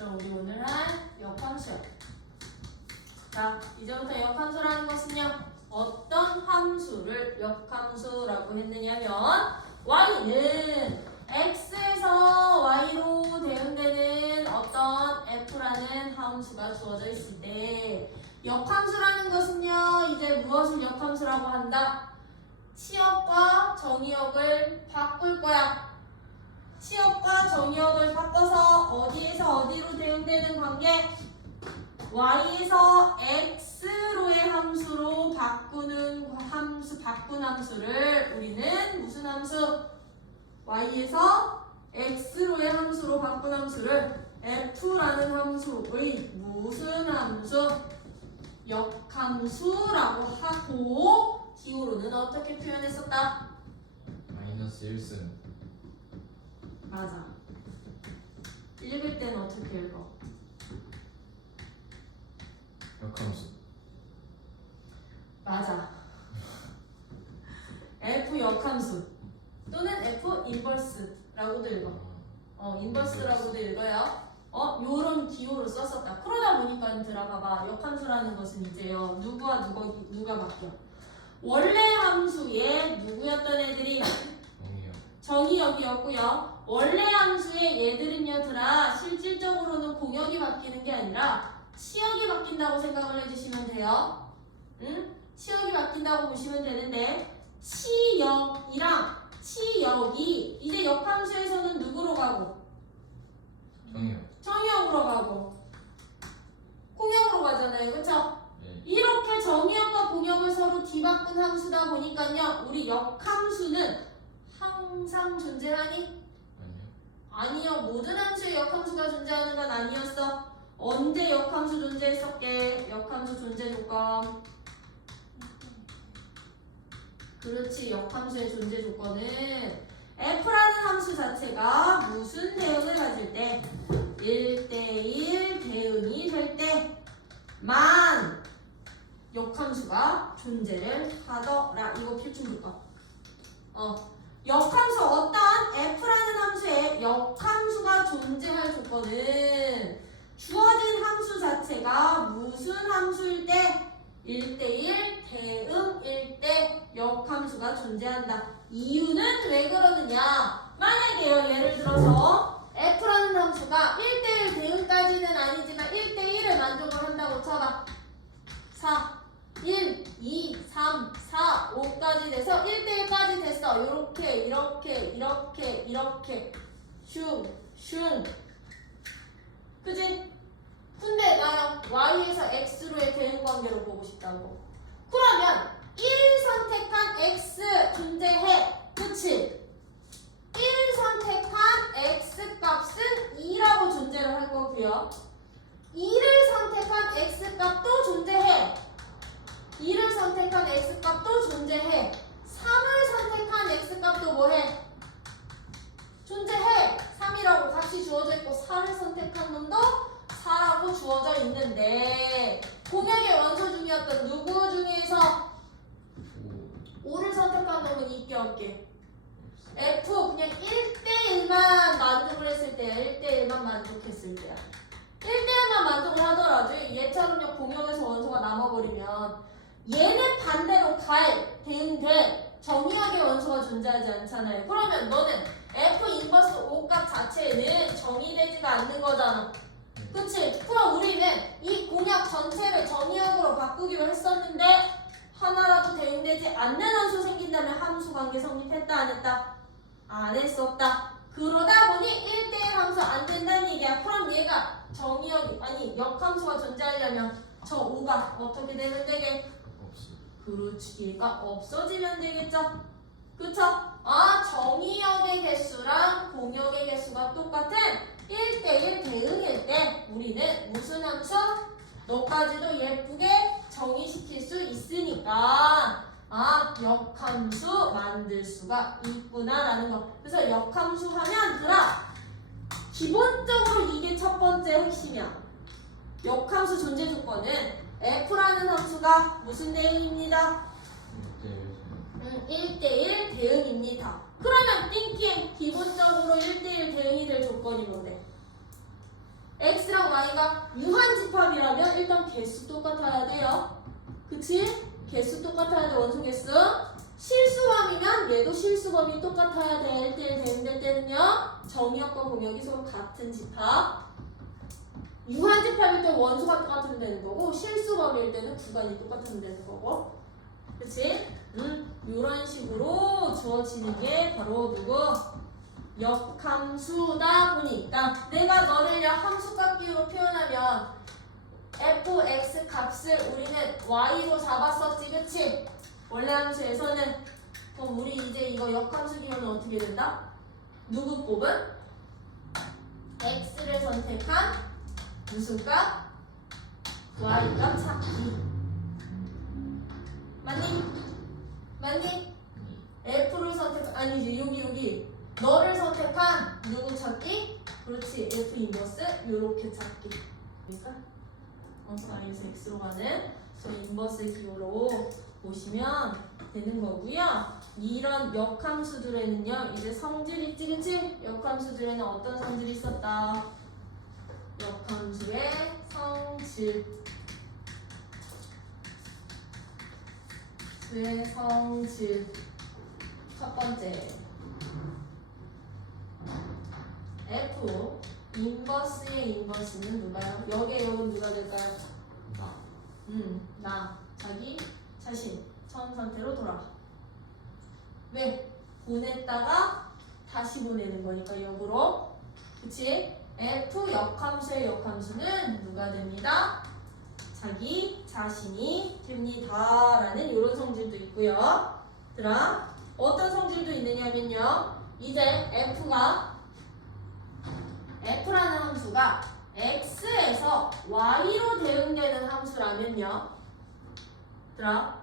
그럼 우리 오늘 한 역함수야. 자, 이제부터 역함수라는 것은요, 어떤 함수를 역함수라고 했느냐면 y는 x에서 y로 대응되는 어떤 f라는 함수가 주어져 있을 때, 역함수라는 것은요, 이제 무엇을 역함수라고 한다? 치역과 정의역을 바꿀 거야. 치역과 정의역을 바꿔서 어디에서 어디로 대응되는 관계? y에서 x로의 함수로 바꾼 함수를 우리는 무슨 함수? y에서 x로의 함수로 바꾼 함수를 f라는 함수의 무슨 함수? 역함수라고 하고, 기호로는 어떻게 표현했었다? 마이너스 1승. 맞아. 읽을 때는 어떻게 읽어? 역함수. 맞아. f 역함수 또는 f 인버스라고도 읽어. 인버스라고도 읽어요. 요런 기호를 썼었다. 그러다 보니까 들어가봐. 역함수라는 것은 이제요, 누가 바뀌어? 원래 함수에 누구였던 애들이? 정의역이었고요. 원래 함수의 얘들은요, 실질적으로는 공역이 바뀌는 게 아니라 치역이 바뀐다고 생각을 해주시면 돼요. 응? 치역이 바뀐다고 보시면 되는데, 치역이랑 치역이 이제 역함수에서는 누구로 가고? 정의역으로 가고 공역으로 가잖아요. 그쵸? 네. 이렇게 정의역과 공역을 서로 뒤바꾼 함수다 보니까요, 우리 역함수는 항상 존재하니? 아니요. 모든 함수에 역함수가 존재하는 건 아니었어. 언제 역함수 존재했었게? 역함수 존재 조건. 그렇지. 역함수의 존재 조건은 f라는 함수 자체가 무슨 대응을 가질 때? 1대1 대응이 될 때만 역함수가 존재를 하더라. 이거 필충 조건. 역함수, 어떤 f라는 함수에 역함수가 존재할 조건은 주어진 함수 자체가 무슨 함수일 때? 1대1 대응일 때 역함수가 존재한다. 이유는 왜 그러느냐? 만약에요, 예를 들어서 f라는 함수가 1대1 대응까지는 아니지만 1대1을 만족을 한다고 쳐봐. 4, 1, 2, 3, 4, 5까지 돼서 1대1까지 됐어. 이렇게 슝 그지? 근데 나요, y에서 x로의 대응 관계로 보고 싶다고. 그러면 1 선택한 x 존재해. 그치? 1 선택한 x 값은 2라고 존재를 할 거고요. 2를 선택한 x 값도 존재해. 2를 선택한 x 값도 존재해. 3을 선택한 x 값도 뭐해? 존재해. 3이라고 값이 주어져 있고 4를 선택한 놈도 4라고 주어져 있는데, 공역의 원소 중이었던 누구 중에서 5를 선택한 놈은 있게 없게? F 그냥 1대1만 만족을 했을 때야. 1대1만 만족했을 때야. 1대1만 만족을 하더라도 얘처럼요, 공역에서 원소가 남아버리면 얘는 반대로 대응될 정의역의 원소가 존재하지 않잖아요. 그러면 너는 F 인버스 5 값 자체는 정의되지가 않는 거잖아. 그치? 그럼 우리는 이 공약 전체를 정의역으로 바꾸기로 했었는데 하나라도 대응되지 않는 함수 생긴다면 함수 관계 성립했다 안 했다? 안 했었다. 그러다 보니 1대1 함수 안 된다는 얘기야. 그럼 얘가 역함수가 존재하려면 저 5가 어떻게 되면 되게? 그렇지. 얘가 없어지면 되겠죠? 그쵸? 정의역의 개수랑 공역의 개수가 똑같은 1대1 대응일 때 우리는 무슨 함수? 너까지도 예쁘게 정의시킬 수 있으니까 역함수 만들 수가 있구나라는 거. 그래서 역함수 하면 기본적으로 이게 첫 번째 핵심이야. 역함수 존재 조건은 f라는 함수가 무슨 대응입니다? 1대1 대응입니다. 그러면 띵킹 기본적으로 1대1 대응이 될 조건이 뭔데? x랑 y가 유한집합이라면 일단 개수 똑같아야 돼요. 그치? 개수 똑같아야 돼. 원소 개수. 실수범이면 얘도 실수범이 똑같아야 될 때는요. 정의역과 공역이 서로 같은 집합. 유한집합일 때 원소가 똑같으면 되는 거고 실수범일 때는 구간이 똑같으면 되는 거고. 그치? 이런 식으로 주어지는 게 바로 누구? 역함수다 보니까 내가 너를 역함수값기로 표현하면 fx 값을 우리는 y로 잡았었지, 그치? 원래 함수에서는. 그럼 우리 이제 이거 역함수 기호는 어떻게 된다? 누구 곱은? x를 선택한 무슨 값? y 값 찾기. 맞니? 맞니? f를 선택, 아니지, 여기 너를 선택한 누구 찾기? 그렇지, f 인버스 요렇게 찾기. 그러니까 y에서 x로 가는 저 인버스 기호로 보시면 되는 거고요. 이런 역함수들에는요, 이제 성질이 있지, 그치? 역함수들에는 어떤 성질이 있었다? 역함수의 성질. 수의 성질. 첫 번째. F 인버스의 인버스는 누가요? 여기에 여긴 누가 될까요? 나. 자기 자신. 처음 상태로 돌아가. 왜? 보냈다가 다시 보내는 거니까 역으로. 그치? F 역함수의 역함수는 누가 됩니다? 자기 자신이 됩니다. 라는 이런 성질도 있고요. 얘들아, 어떤 성질도 있느냐면요. 이제 F라는 함수가 X에서 Y로 대응되는 함수라면요. 얘들아,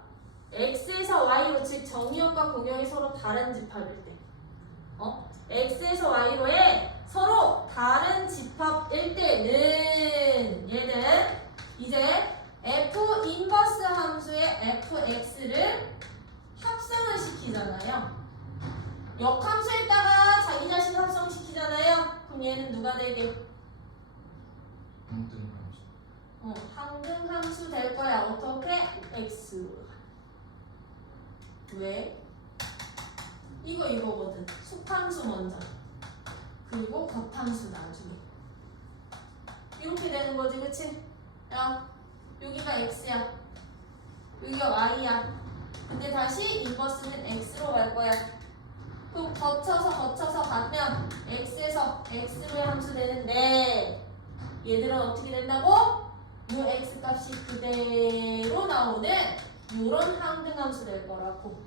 X에서 Y로, 즉 정의역과 공역이 서로 다른 집합일 때, X에서 Y로의 서로 다른 집합일 때는 얘는 이제 F 인버스 함수의 fx를 합성을 시키잖아요. 역함수에다가 자기 자신 합성시키잖아요. 그럼 얘는 누가 되게? 항등함수. 항등함수 될 거야. 어떻게? x로. 왜? 이거거든. 속함수 먼저. 그리고 겉함수 나중에. 이렇게 되는 거지, 그치? 야, 여기가 x야. 여기가 y야. 근데 다시 인버스는 x로 갈 거야. 그럼 거쳐서 가면 x에서 x로의 함수 되는데 얘들은 어떻게 된다고? 요 x 값이 그대로 나오는 요런 항등함수 될 거라고.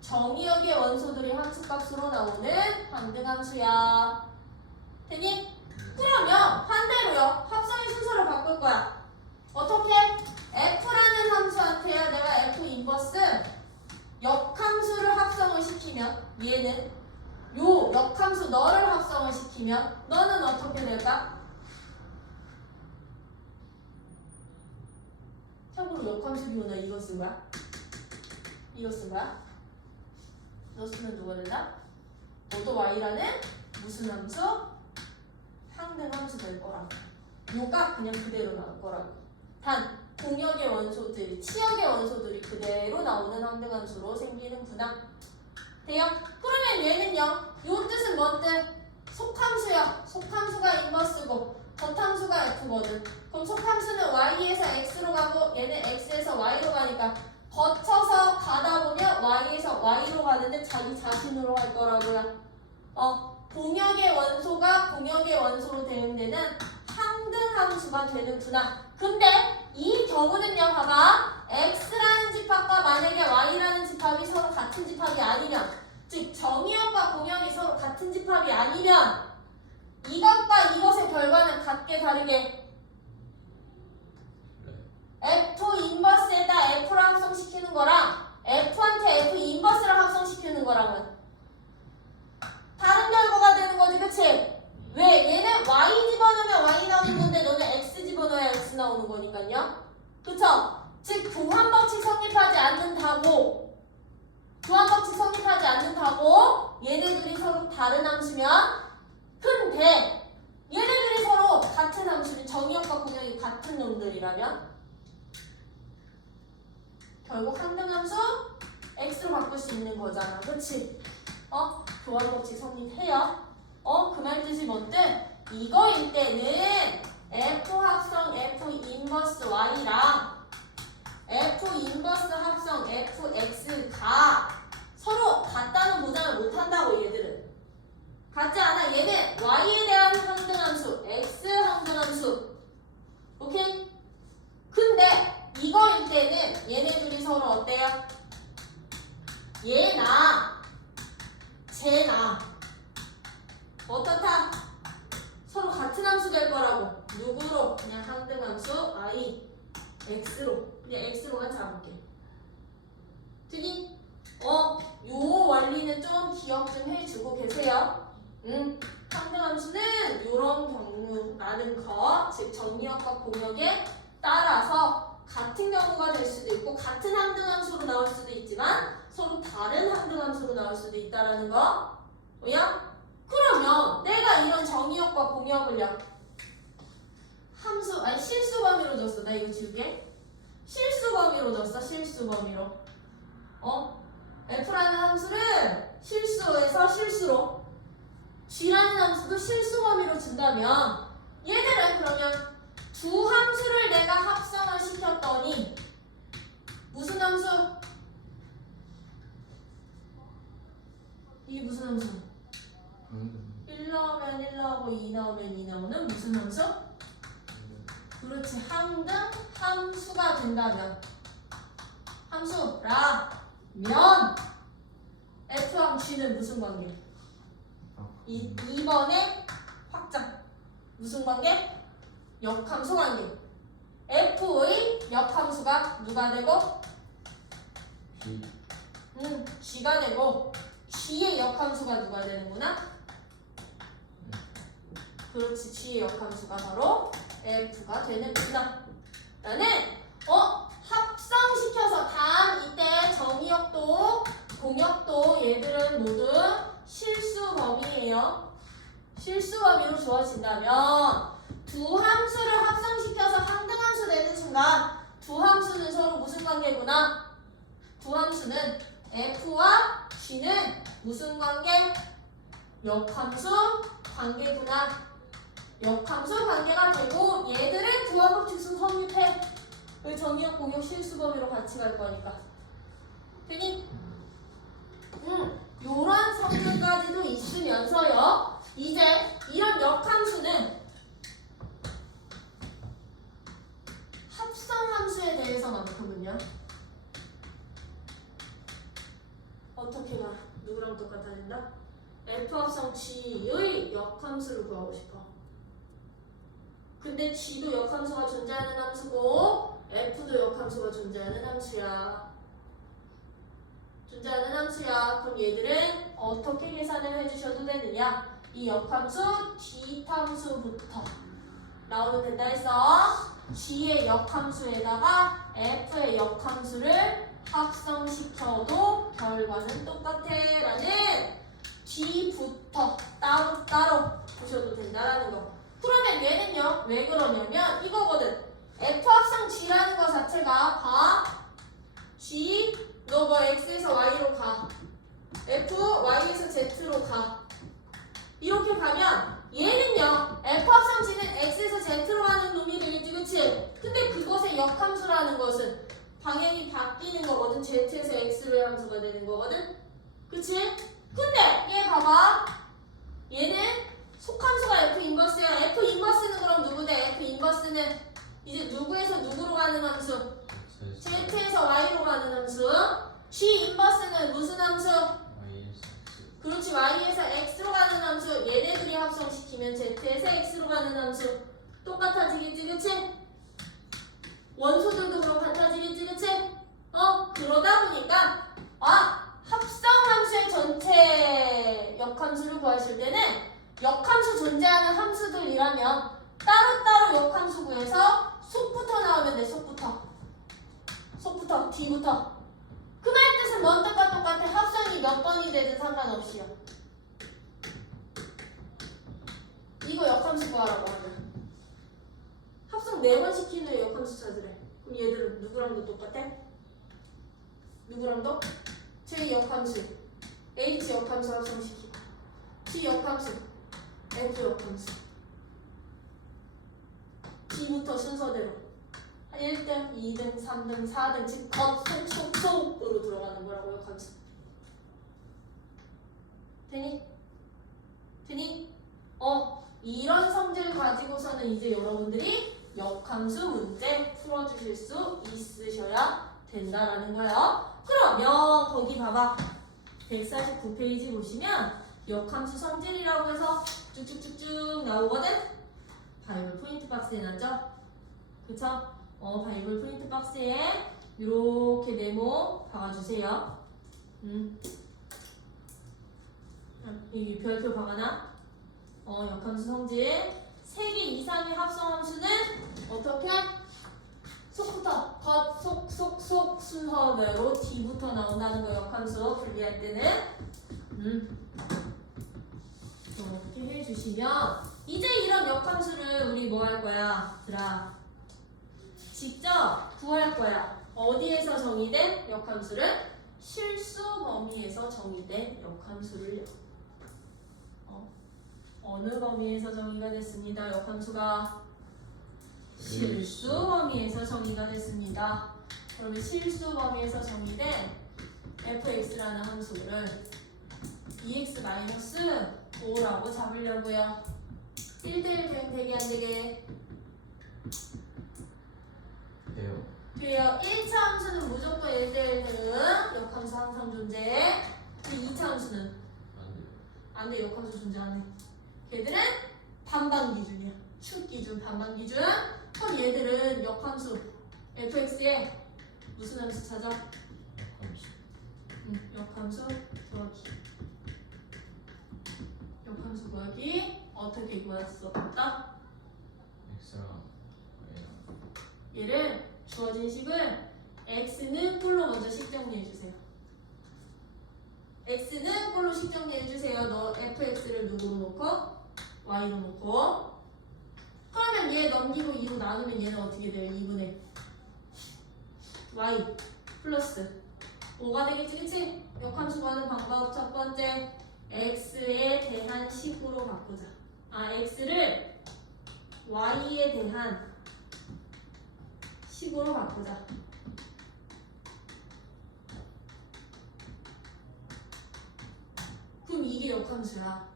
정의역의 원소들이 함수값으로 나오는 항등함수야. 되니? 그러면 반대로요. 합성의 순서를 바꿀 거야. 어떻게? f라는 함수한테야 내가 f 인버스 역함수를 합성을 시키면 얘는 요 역함수 너를 합성을 시키면 너는 어떻게 될까? 참고로 역함수 기호나 이거 쓴 거야? 이거 쓴 거야? 너 쓰면 누가 된다? 너도 y라는 무슨 함수? 항등함수 될 거라고. 요가 그냥 그대로 나올 거라고. 단 공역의 원소들이, 치역의 원소들이 그대로 나오는 항등함수로 생기는구나. 돼요? 그러면 얘는요, 요 뜻은 뭔 뜻? 속함수야. 속함수가 인버스고 겉함수가 f거든. 그럼 속함수는 y에서 x로 가고 얘는 x에서 y로 가니까 거쳐서 가다 보면 y에서 y로 가는데 자기 자신으로 갈 거라고요. 공역의 원소가 공역의 원소로 대응되는 항등함수가 되는구나. 근데 이 경우는요, 봐봐. x라는 집합과 만약에 y라는 집합이 서로 같은 집합이 아니면, 즉 정의역과 공역이 서로 같은 집합이 아니면 이것과 이것의 결과는 같게 다르게 f 인버스에다 f를 합성시키는 거랑 f한테 f 인버스를 합성시키는 거랑은 다른 결과가 되는 거지, 그치? 왜? 얘는 y 집어넣으면 y 나오는 건데 너는 x 집어넣어야 x 나오는 거니까요. 그쵸? 즉 교환법칙 성립하지 않는다고, 교환법칙 성립하지 않는다고 얘네들이 서로 다른 함수면 근데 얘네들이 서로 같은 함수는 정의역과 공역이 같은 놈들이라면 결국 항등함수 x로 바꿀 수 있는 거잖아. 그치? 교환 법칙 성립해요. 그 말 뜻이 뭔데? 이거일 때는 f 합성 f 인버스 y랑 f 인버스 합성 fx가 서로 같다는 보장을 못한다고 얘들은. 같지 않아. 얘는 y에 대한 항등함수 x 항등함수. 오케이? 근데 이거일 때는 얘네들이 서로 어때요? 얘나 쟤나 어떻다? 서로 같은 함수 될 거라고. 누구로? 그냥 항등함수 i x로. 그냥 x로만 잡을게. 특히 요 원리는 좀 기억 좀 해주고 계세요. 항등함수는 요런 경우라는 거, 즉 정의역과 공역에 따라서 같은 경우가 될 수도 있고 같은 항등함수로 나올 수도 있지만 서로 다른 항등함수로 나올 수도 있다라는 거. 뭐야? 그러면 내가 이런 정의역과 공역을요 함수, 실수 범위로 줬어. 나 이거 지울게. 실수 범위로 줬어. 실수 범위로. f라는 함수를 실수에서 실수로, g라는 함수도 실수 범위로 준다면 얘들은 그러면 두 함수를 내가 합성을 시켰더니 무슨 함수? 이게 무슨 함수? 1 나오면 1 나오고 2 나오면 2 나오는 무슨 함수? 그렇지. 항등 함수가 된다면. 함수라면 f랑 g는 무슨 관계? 2번의 확장. 무슨 관계? 역함수 관계. f의 역함수가 누가 되고? g가 되고 g의 역함수가 누가 되는구나? 그렇지. g의 역함수가 바로 f가 되는구나. 라는 합성시켜서 단 이때 정의역도 공역도 얘들은 모두 실수 범위예요. 실수 범위로 주어진다면 두 함수를 합성시켜서 항등함수 되는 순간 두 함수는 서로 무슨 관계구나? 두 함수는 f와 g는 무슨 관계? 역함수 관계구나. 역함수 관계가 되고 얘들은 교환법칙수 성립해. 왜 정의역 공역 실수 범위로 같이 갈 거니까. 되니? 요런 성질까지도 있으면서요. 이제 이런 역함수는 합성함수에 대해서만큼은요. 어떻게 가? 누구랑 똑같아진다? f 합성 g의 역함수를 구하고 싶어. 근데 g도 역함수가 존재하는 함수고 f도 역함수가 존재하는 함수야. 존재하는 함수야. 그럼 얘들은 어떻게 계산을 해주셔도 되느냐? 이 역함수 d함수부터 나오면 된다 했어. g의 역함수에다가 f의 역함수를 합성시켜도 결과는 똑같아 라는 d부터 따로따로 보셔도 된다라는 거. 그러면 얘는요 왜 그러냐면 이거거든. f 합성 g라는 거 자체가 g 너 뭐 x에서 y로 가, f y에서 z로 가. 이렇게 가면 얘는요 f 합성 g는 x에서 z로 가는 놈이 되겠지. 그치? 근데 그것의 역함수라는 것은 방향이 바뀌는 거거든. z에서 x로의 함수가 되는 거거든. 그치? 근데 얘 봐봐. 얘는 속함수가 f 인버스야. f 인버스는 그럼 누구 돼? f 인버스는 이제 누구에서 누구로 가는 함수? z에서 y로 가는 함수. g 인버스는 무슨 함수? 그렇지. y에서 x로 가는 함수. 얘네들이 합성시키면 z에서 x로 가는 함수. 똑같아지겠지. 그치? 원소들도 그럼 같아지겠지. 그치? 그러다 보니까 합성함수의 전체 역함수를 구하실 때는 역함수 존재하는 함수들이라면 따로따로 역함수 구해서 속부터 나오면 돼. 속부터 D부터. 그 말 뜻은 뭔 뜻과 똑같아. 합성이 몇 번이 되든 상관없이요. 이거 역함수 구하라고 하면 합성 4번 시키는 애 역함수 찾으래. 그럼 얘들은 누구랑도 똑같아? 누구랑도? J 역함수, H 역함수 합성시키고 T 역함수, F 역함수 D부터 순서대로 1등, 2등, 3등, 4등 즉 겉속속속으로 들어가는 거라고 역함수. 되니? 되니? 이런 성질 가지고서는 이제 여러분들이 역함수 문제 풀어주실 수 있으셔야 된다라는 거예요. 그러면 거기 봐봐. 149페이지 보시면 역함수 성질이라고 해서 쭉쭉쭉쭉 나오거든? 바이블 포인트 박스에 놨죠? 그쵸? 바이블 포인트 박스에 이렇게 네모 박아주세요. 여기 별표 박아놔. 역함수 성질 3개 이상의 합성함수는 어떻게? 속부터 겉, 속, 속, 속 순서대로 D부터 나온다는 거 역함수 분리할 때는 이렇게 해주시면 이제 이런 역함수를 우리 뭐 할 거야? 들아 직접 구할 거야. 어디에서 정의된 역함수를? 실수 범위에서 정의된 역함수를요. 어느 범위에서 정의가 됐습니다. 역함수가 실수 범위에서 정의가 됐습니다. 그러면 실수 범위에서 정의된 fx라는 함수를 2x-5라고 잡으려고요. 1대1 대응 되게 안 되게? 돼요. 돼요. 1차 함수는 무조건 1대1 대응, 역함수 항상 존재. 근데 2차 함수는 안 돼요. 안 돼, 역함수 존재 안 해. 얘들은 반반 기준이야. 축 기준, 반반 기준. 그럼 얘들은 역함수 fx에 무슨 함수 찾아? 역함수. 역함수 구하기. 역함수 구하기 어떻게 구할 수 없다? x랑 y랑 얘를 주어진 식을 x는 꼴로 먼저 식 정리해주세요. x는 꼴로 식 정리해주세요. 너 fx를 누구로 놓고? y로 놓고. 그러면 얘 넘기고 2로 나누면 얘는 어떻게 돼요? 2분의 y 플러스 5가 되겠지, 그치? 역함수 구하는 방법 첫 번째, x에 대한 식으로 바꾸자. x를 y에 대한 식으로 바꾸자. 그럼 이게 역함수야.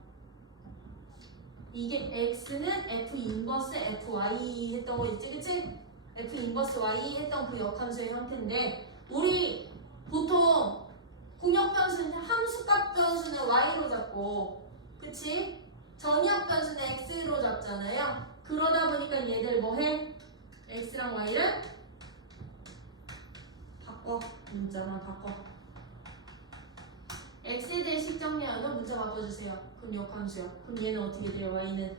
이게 x는 f 인버스 fy 했던 거 있지, 그치? f 인버스 y 했던 그 역함수의 형태인데 우리 보통 공역 변수는 함수값 변수는 y로 잡고, 그치? 전역 변수는 x로 잡잖아요. 그러다 보니까 얘들 뭐 해? x랑 y를 바꿔. 문자만 바꿔. x에 대해 식 정리하면 문자 바꿔주세요. 그럼 역함수요. 그럼 얘는 어떻게 돼요? y는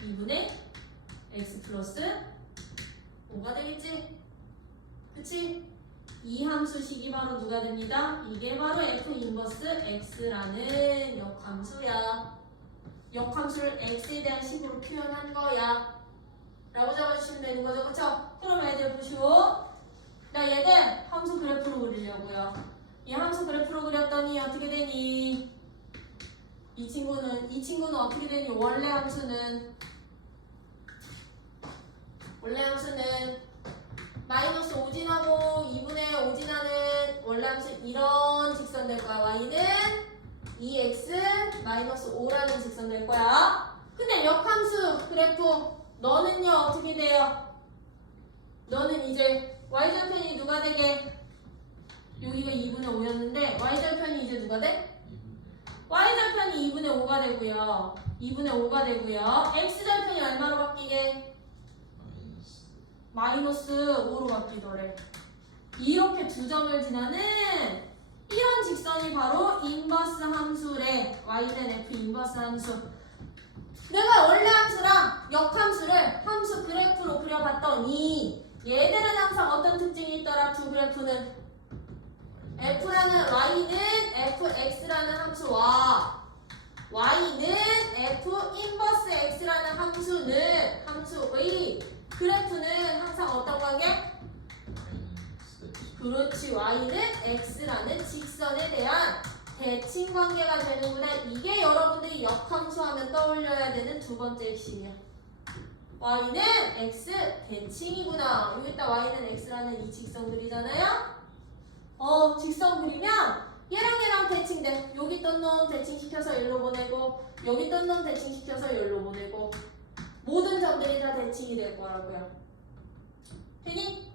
2분의 x 플러스 5가 되겠지? 그치? 이 함수식이 바로 누가 됩니다? 이게 바로 f 인버스 x라는 역함수야. 역함수를 x에 대한 식으로 표현한 거야 라고 잡아주시면 되는 거죠, 그쵸? 그럼 애들 보시고, 나 얘들 함수 그래프로 그리려고요. 이 함수 그래프로 그렸더니 어떻게 되니? 이 친구는 어떻게 되니? 원래 함수는 마이너스 5 지나고 2분의 5 지나는 원래 함수 이런 직선 될 거야. y는 2x 마이너스 5라는 직선 될 거야. 근데 역함수 그래프 너는요 어떻게 돼요? 너는 이제 y절편이 누가 되게? 여기가 2분의 5였는데 y절편이 이제 누가 돼? y절편이 2분의 5가 되고요. 2분의 5가 되고요. x절편이 얼마로 바뀌게? 마이너스 5로 바뀌더래. 이렇게 두 점을 지나는 이런 직선이 바로 인버스 함수래. y는 f 인버스 함수. 내가 원래 함수랑 역함수를 함수 그래프로 그려봤더니 얘들은 항상 어떤 특징이 있더라? 두 그래프는 f라는 y는 fx라는 함수와 y는 f 인버스 x라는 함수의 그래프는 항상 어떤 관계? 그렇지, y는 x라는 직선에 대한 대칭 관계가 되는구나. 이게 여러분들이 역함수 하면 떠올려야 되는 두 번째 핵심이야. y는 x 대칭이구나. 여기다 y는 x라는 이 직선 그리잖아요. 직선 그리면 얘랑 대칭돼. 여기 있던 놈 대칭시켜서 여기로 보내고 여기 있던 놈 대칭시켜서 여기로 보내고 모든 점들이 다 대칭이 될 거라고요. 되니?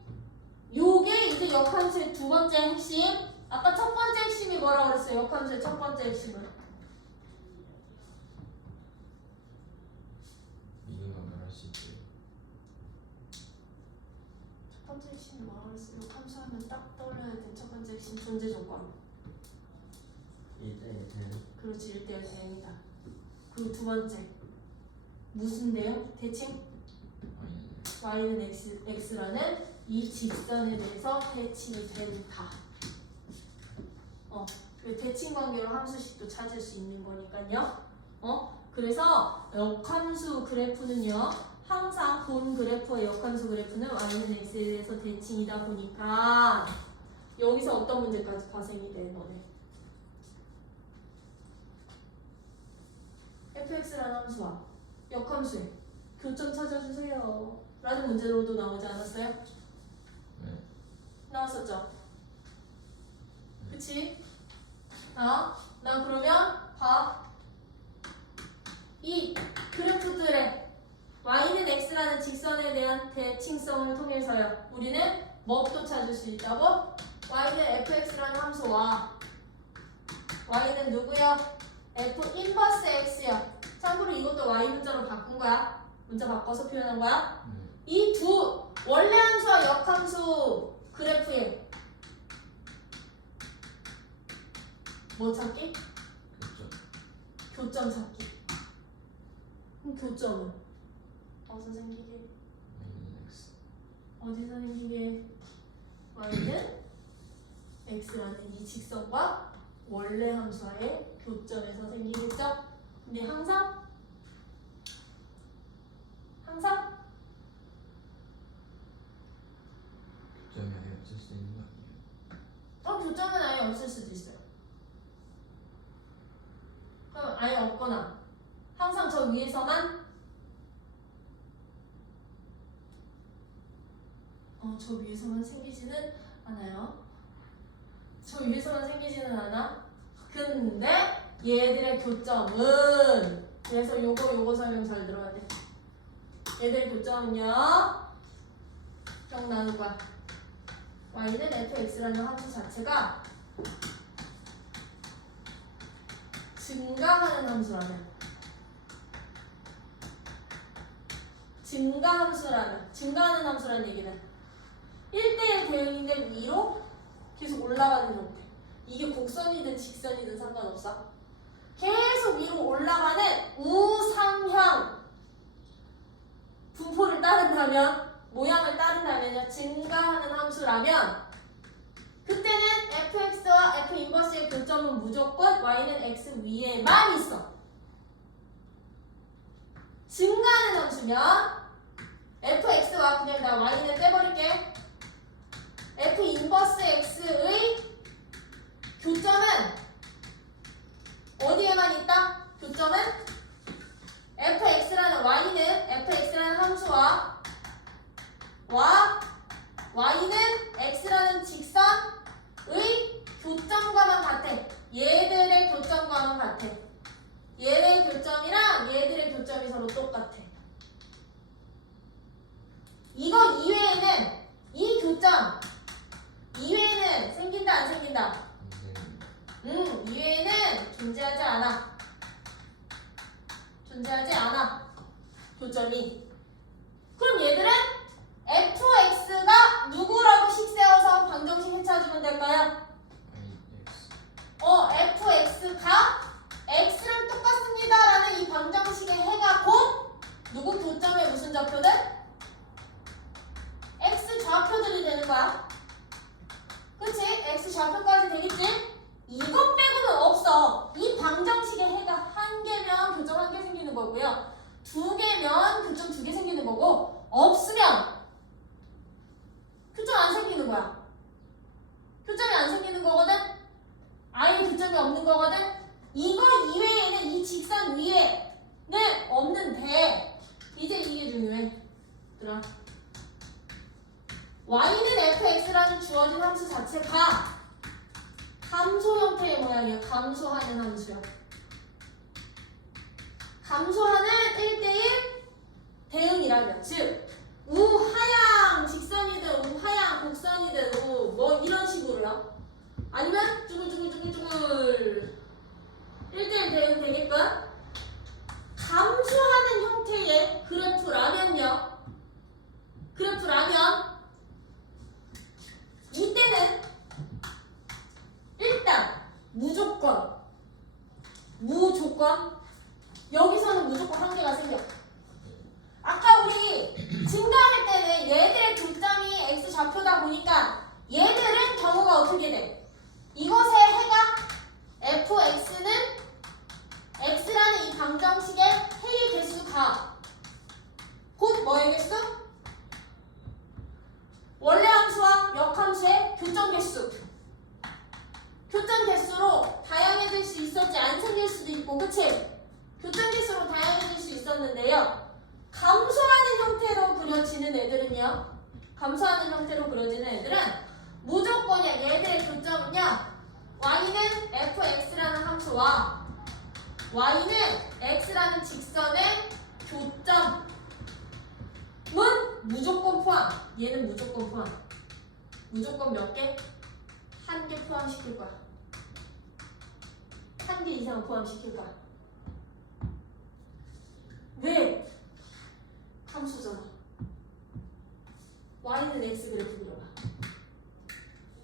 요게 이제 역함수의 두 번째 핵심. 아까 첫 번째 핵심이 뭐라고 그랬어요? 역함수의 첫 번째 핵심은 이긴 거면 할 수 있지. 첫 번째 핵심이 뭐라고 그랬어요? 역함수 하면 딱 떠올려야 돼. 첫 번째 핵심 존재 조건. 1대1 대응. 그렇지, 1대1 대응이다. 그리고 두 번째 무슨 대응? 대칭? y는 x라는 이 직선에 대해서 대칭이 된다. 그 대칭 관계로 함수식도 찾을 수 있는 거니까요. 그래서 역함수 그래프는요, 항상 본 그래프와 역함수 그래프는 y는 x에 대해서 대칭이다 보니까 여기서 어떤 문제까지 발생이 돼, 너네. fx라는 함수와 역함수의 교점 찾아주세요 라는 문제로도 나오지 않았어요? 네. 나왔었죠? 그치? 나 그러면 봐. 이 그래프들의 y는 x라는 직선에 대한 대칭성을 통해서요, 우리는 뭐도 찾을 수 있다고? y는 fx라는 함수와 y는 누구요? f 인버스 x요. 참고로 이것도 y 문자로 바꾼 거야. 문자 바꿔서 표현한 거야. 이 두 원래 함수와 역함수 그래프에 뭐 찾기? 교점 찾기. 그럼 교점은 어디서 생기게? 어디서 생기게? y는 x라는 이 직선과 원래 함수와의 교점에서 생기겠죠? 근데 항상 점이 아예 없을 수 있는 거 아니에요? 교점은 아예 없을 수도 있어요. 그럼 아예 없거나 항상 저 위에서만 저 위에서만 생기지는 않아요. 저 위에서만 생기지는 않아. 근데 얘들의 교점은, 그래서 요거 설명 잘 들어야 돼. 얘들의 교점은요, 기억나는 거야. y는 fx라는 함수 자체가 증가하는 함수라면, 증가하는 함수라는 얘기는 1대1 대응인데 위로 계속 올라가는 형태. 이게 곡선이든 직선이든 상관없어. 계속 위로 올라가는 우상향 분포를 따른다면, 모양을 따른다면요, 증가하는 함수라면 그때는 fx와 f 인버스의 교점은 무조건 y는 x 위에만 있어. 증가하는 함수면 fx와 그냥 나 y는 떼버릴게. f 인버스 x의 교점은 어디에만 있다? 교점은 fx라는 함수와 y는 x라는 직선의 교점과만 같아. 얘들의 교점과만 같아. 얘의 교점이랑 얘들의 교점이 서로 똑같아. 이거 이외에는, 이 교점 이외에는 생긴다 안 생긴다? 이외에는 존재하지 않아. 교점이. 그럼 얘들은 fx가 누구라고 식 세워서 방정식 해쳐주면 될까요? fx가 x랑 똑같습니다 라는 이 방정식의 해가 곧 누구 교점에 무슨 좌표들? x 좌표들이 되는 거야. 그치? x 좌표까지 되겠지? 이것 빼고는 없어. 이 방정식의 해가 한 개 그럼 y는 fx라는 주어진 함수 자체가 감소 형태의 모양이야. 감소하는 함수야. 감소하는 1대1 대응이라면 즉 우하향 직선이든 우하향 곡선이든 뭐 이런 식으로요. 아니면 쭈글쭈글쭈글쭈글 1대1 대응 되게끔 감소하는 형태의 그래프라면요. 그래프라면 이때는 일단 무조건 여기서는 무조건 한계가 생겨. 아까 우리 증가할 때는 얘들의 교점이 x 좌표다 보니까 얘들은 경우가 어떻게 돼? 이것의 해가 fx는 x라는 이 방정식의 해의 개수가 곧 뭐의 개수? 원래 함수와 역함수의 교점 개수. 교점 개수로 다양해질 수 있었지 안 생길 수도 있고 그치? 교점 개수로 다양해질 수 있었는데요. 감소하는 형태로 그려지는 애들은요. 감소하는 형태로 그려지는 애들은 무조건 얘들의 교점은요. y는 fx라는 함수와 y는 x라는 직선의 교점은 무조건 포함. 얘는 무조건 포함. 무조건 몇 개? 한 개 포함시킬 거야. 한 개 이상 포함시킬 거야. 왜? 함수잖아. y는 x 그래프 그려봐.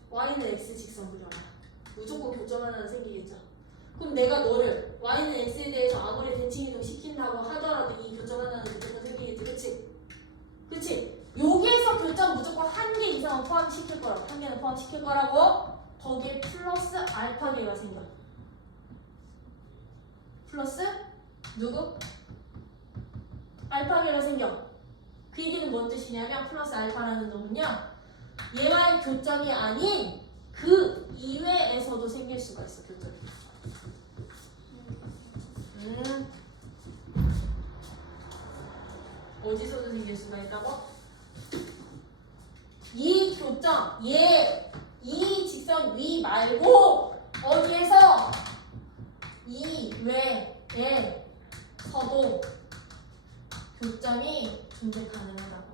y는 x 직선 그려봐. 무조건 교점 하나는 생기겠죠. 그럼 내가 너를 y는 x에 대해서 아무리 대칭이동 시킨다고 하더라도 이 교점 하나는 무조건 생기겠지. 그치? 그치? 여기에서 교점 무조건 한 개 이상은 포함시킬 거라고. 한 개는 포함시킬 거라고. 거기에 플러스 알파 개가 생겨. 플러스 누구? 알파 개가 생겨. 그 얘기는 뭔 뜻이냐면 플러스 알파라는 놈은요. 얘와의 교점이 아닌 그 이외에서도 생길 수가 있어. 교점이. 어디서도 생길 수가 있다고? 이 교점, 이 직선 위 말고 어디에서 이외에서도 교점이 존재 가능하다고.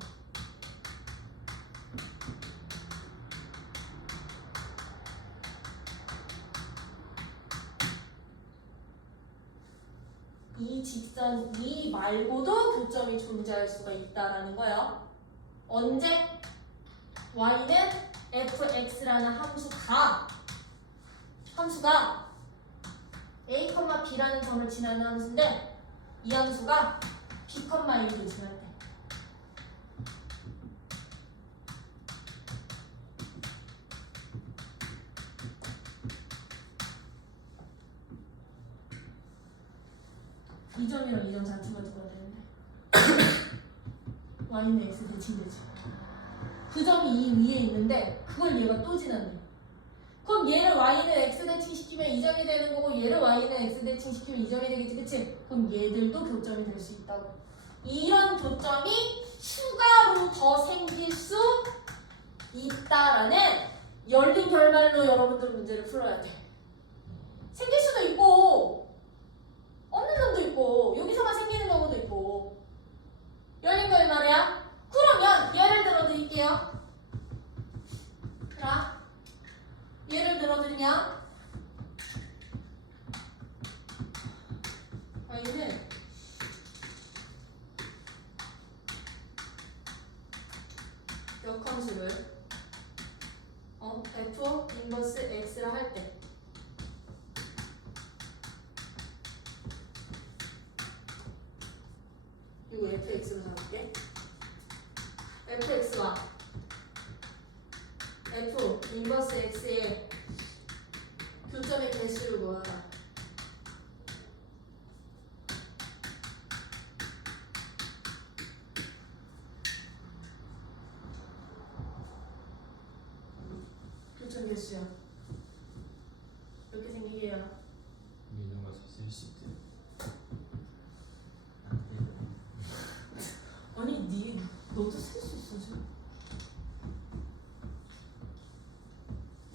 이 직선 위 말고도 교점이 존재할 수가 있다라는 거예요. 언제? y는 fx라는 함수가 a, b라는 점을 지나는 함수인데 이 함수가 b, 1을 지날 때 이 점이랑 이 점 좌표가 두가 되는데 y는 x 대칭되지. 그 점이 이 위에 있는데 그걸 얘가 또 지났네. 그럼 얘를 y는 x 대칭시키면 이 점이 되는 거고 얘를 y는 x 대칭시키면 이 점이 되겠지. 그치? 그럼 얘들도 교점이 될 수 있다고. 이런 교점이 추가로 더 생길 수 있다라는 열린 결말로 여러분들 문제를 풀어야 돼. 생길 수도 있고 없는 놈도 있고 여기서만 생기는 경우도 있고 열린 결말이야. 그러면 예를 들어 드릴게요. 자, 예를 들어 드리면 y는 역함수를 f 인버스 x라 할 때 이거 fx로 잡을게. fx와 f 인버스 x의 교점의 개수를 모아라. 교점 개수요. 이렇게 생기게 해요. 이런 거 쓸 수 있대. 아니 너도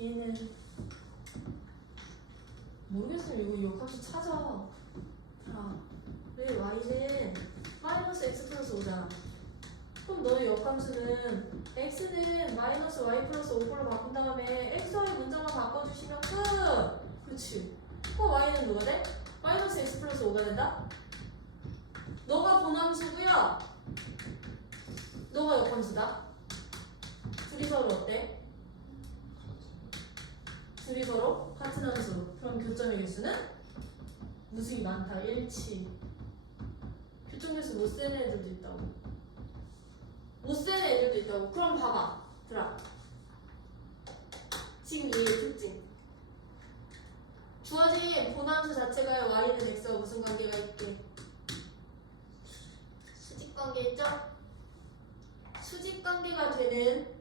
얘는 모르겠으면 이거 역함수 찾아. 자, 왜 y는 마이너스 x 플러스 5잖아. 그럼 너의 역함수는 x는 마이너스 y 플러스 5로 바꾼 다음에 x, y 문자만 바꿔주시면 끝. 그치? 그럼 y는 누가 돼? 마이너스 x 플러스 5가 된다? 너가 본함수고요. 너가 역함수다. 둘이 서로 어때? 둘이 서로 같은 함수. 그럼 교점의 개수는 무수히 많다. 일치. 교점 개수 못 세는 애들도 있다고. 못 세는 애들도 있다고. 그럼 봐봐. 들아. 지금 얘의 특징. 주어진 본함수 자체가 y는 x와 무슨 관계가 있게? 수직관계 있죠? 수직관계가 되는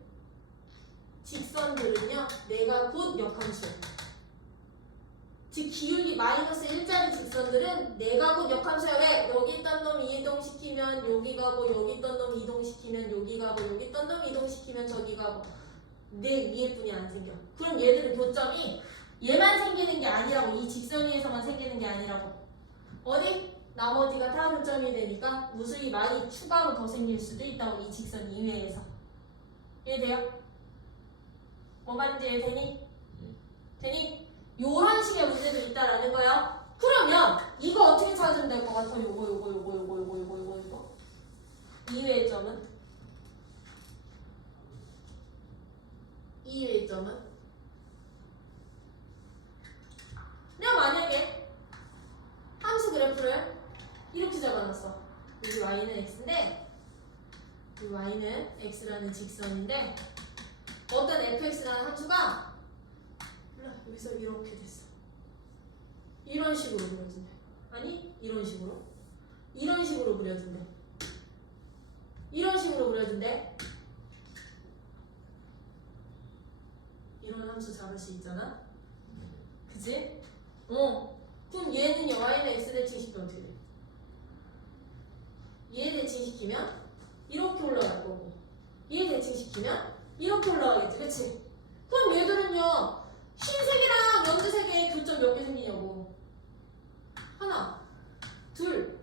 직선들은요, 내가 곧 역함수. 즉 기울기 마이너스 1짜리 직선들은 내가 곧 역함수야. 왜? 여기 있던 놈 이동시키면 여기 가고, 여기 있던 놈 이동시키면 여기 가고, 여기 있던 놈 이동시키면 저기 가고. 내 위에 분이 안 생겨. 그럼 얘들은 교점이 얘만 생기는 게 아니라고. 이 직선 위에서만 생기는 게 아니라고. 어디? 나머지가 다 교점이 되니까 무수히 많이 추가로 더 생길 수도 있다고. 이 직선 이외에서. 이해돼요? 뭐 말인지 이해되니? 되니? 요런 식의 문제도 있다라는 거야. 그러면 이거 어떻게 찾으면 될 것 같아? 요거. 이외의 점은? 이외의 점은? 내가 만약에 함수 그래프를 이렇게 잡아놨어. 여기 y는 x인데, 이 y는 x라는 직선인데, 어떤 fx라는 함수가 여기서 이렇게 됐어. 이런 식으로 그려진대. 아니, 이런 식으로. 이런 식으로 그려진대. 이런 식으로 그려진대. 이런 함수 잡을 수 있잖아. 그치? 그럼 얘는요, y는 x 대칭시키면 어떻게 돼? 얘 대칭시키면 이렇게 올라갈 거고, 얘 대칭시키면 이렇게 올라가겠지. 그치? 그럼 얘들은요, 흰색이랑 연두색에 교점 몇 개 생기냐고. 하나, 둘,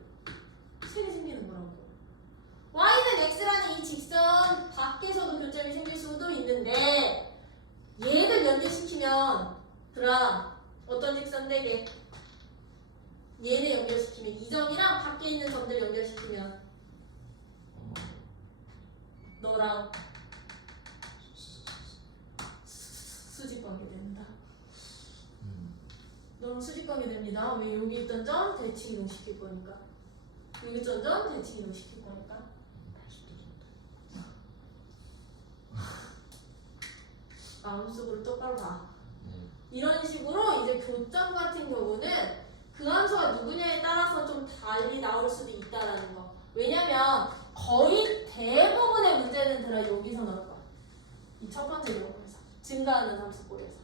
세 개 생기는 거라고. y는 x라는 이 직선 밖에서도 교점이 생길 수도 있는데, 얘를 연결시키면 들아 어떤 직선 4개? 얘네 연결시키면 이 점이랑 밖에 있는 점들 연결시키면 너랑 수직관계 된다. 너랑 수직관계 됩니다. 왜? 여기 있던 점 대칭 이동시킬 거니까. 여기 있던 점 대칭 이동시킬 거니까. 마음속으로 똑바로 봐. 이런 식으로 이제 교점 같은 경우는 그 함수가 누구냐에 따라서 좀 달리 나올 수도 있다라는 거. 왜냐면 거의 대부분의 문제는 들어 여기서 나올 거야. 이 첫 번째 요거에서 증가하는 함수꼴에서.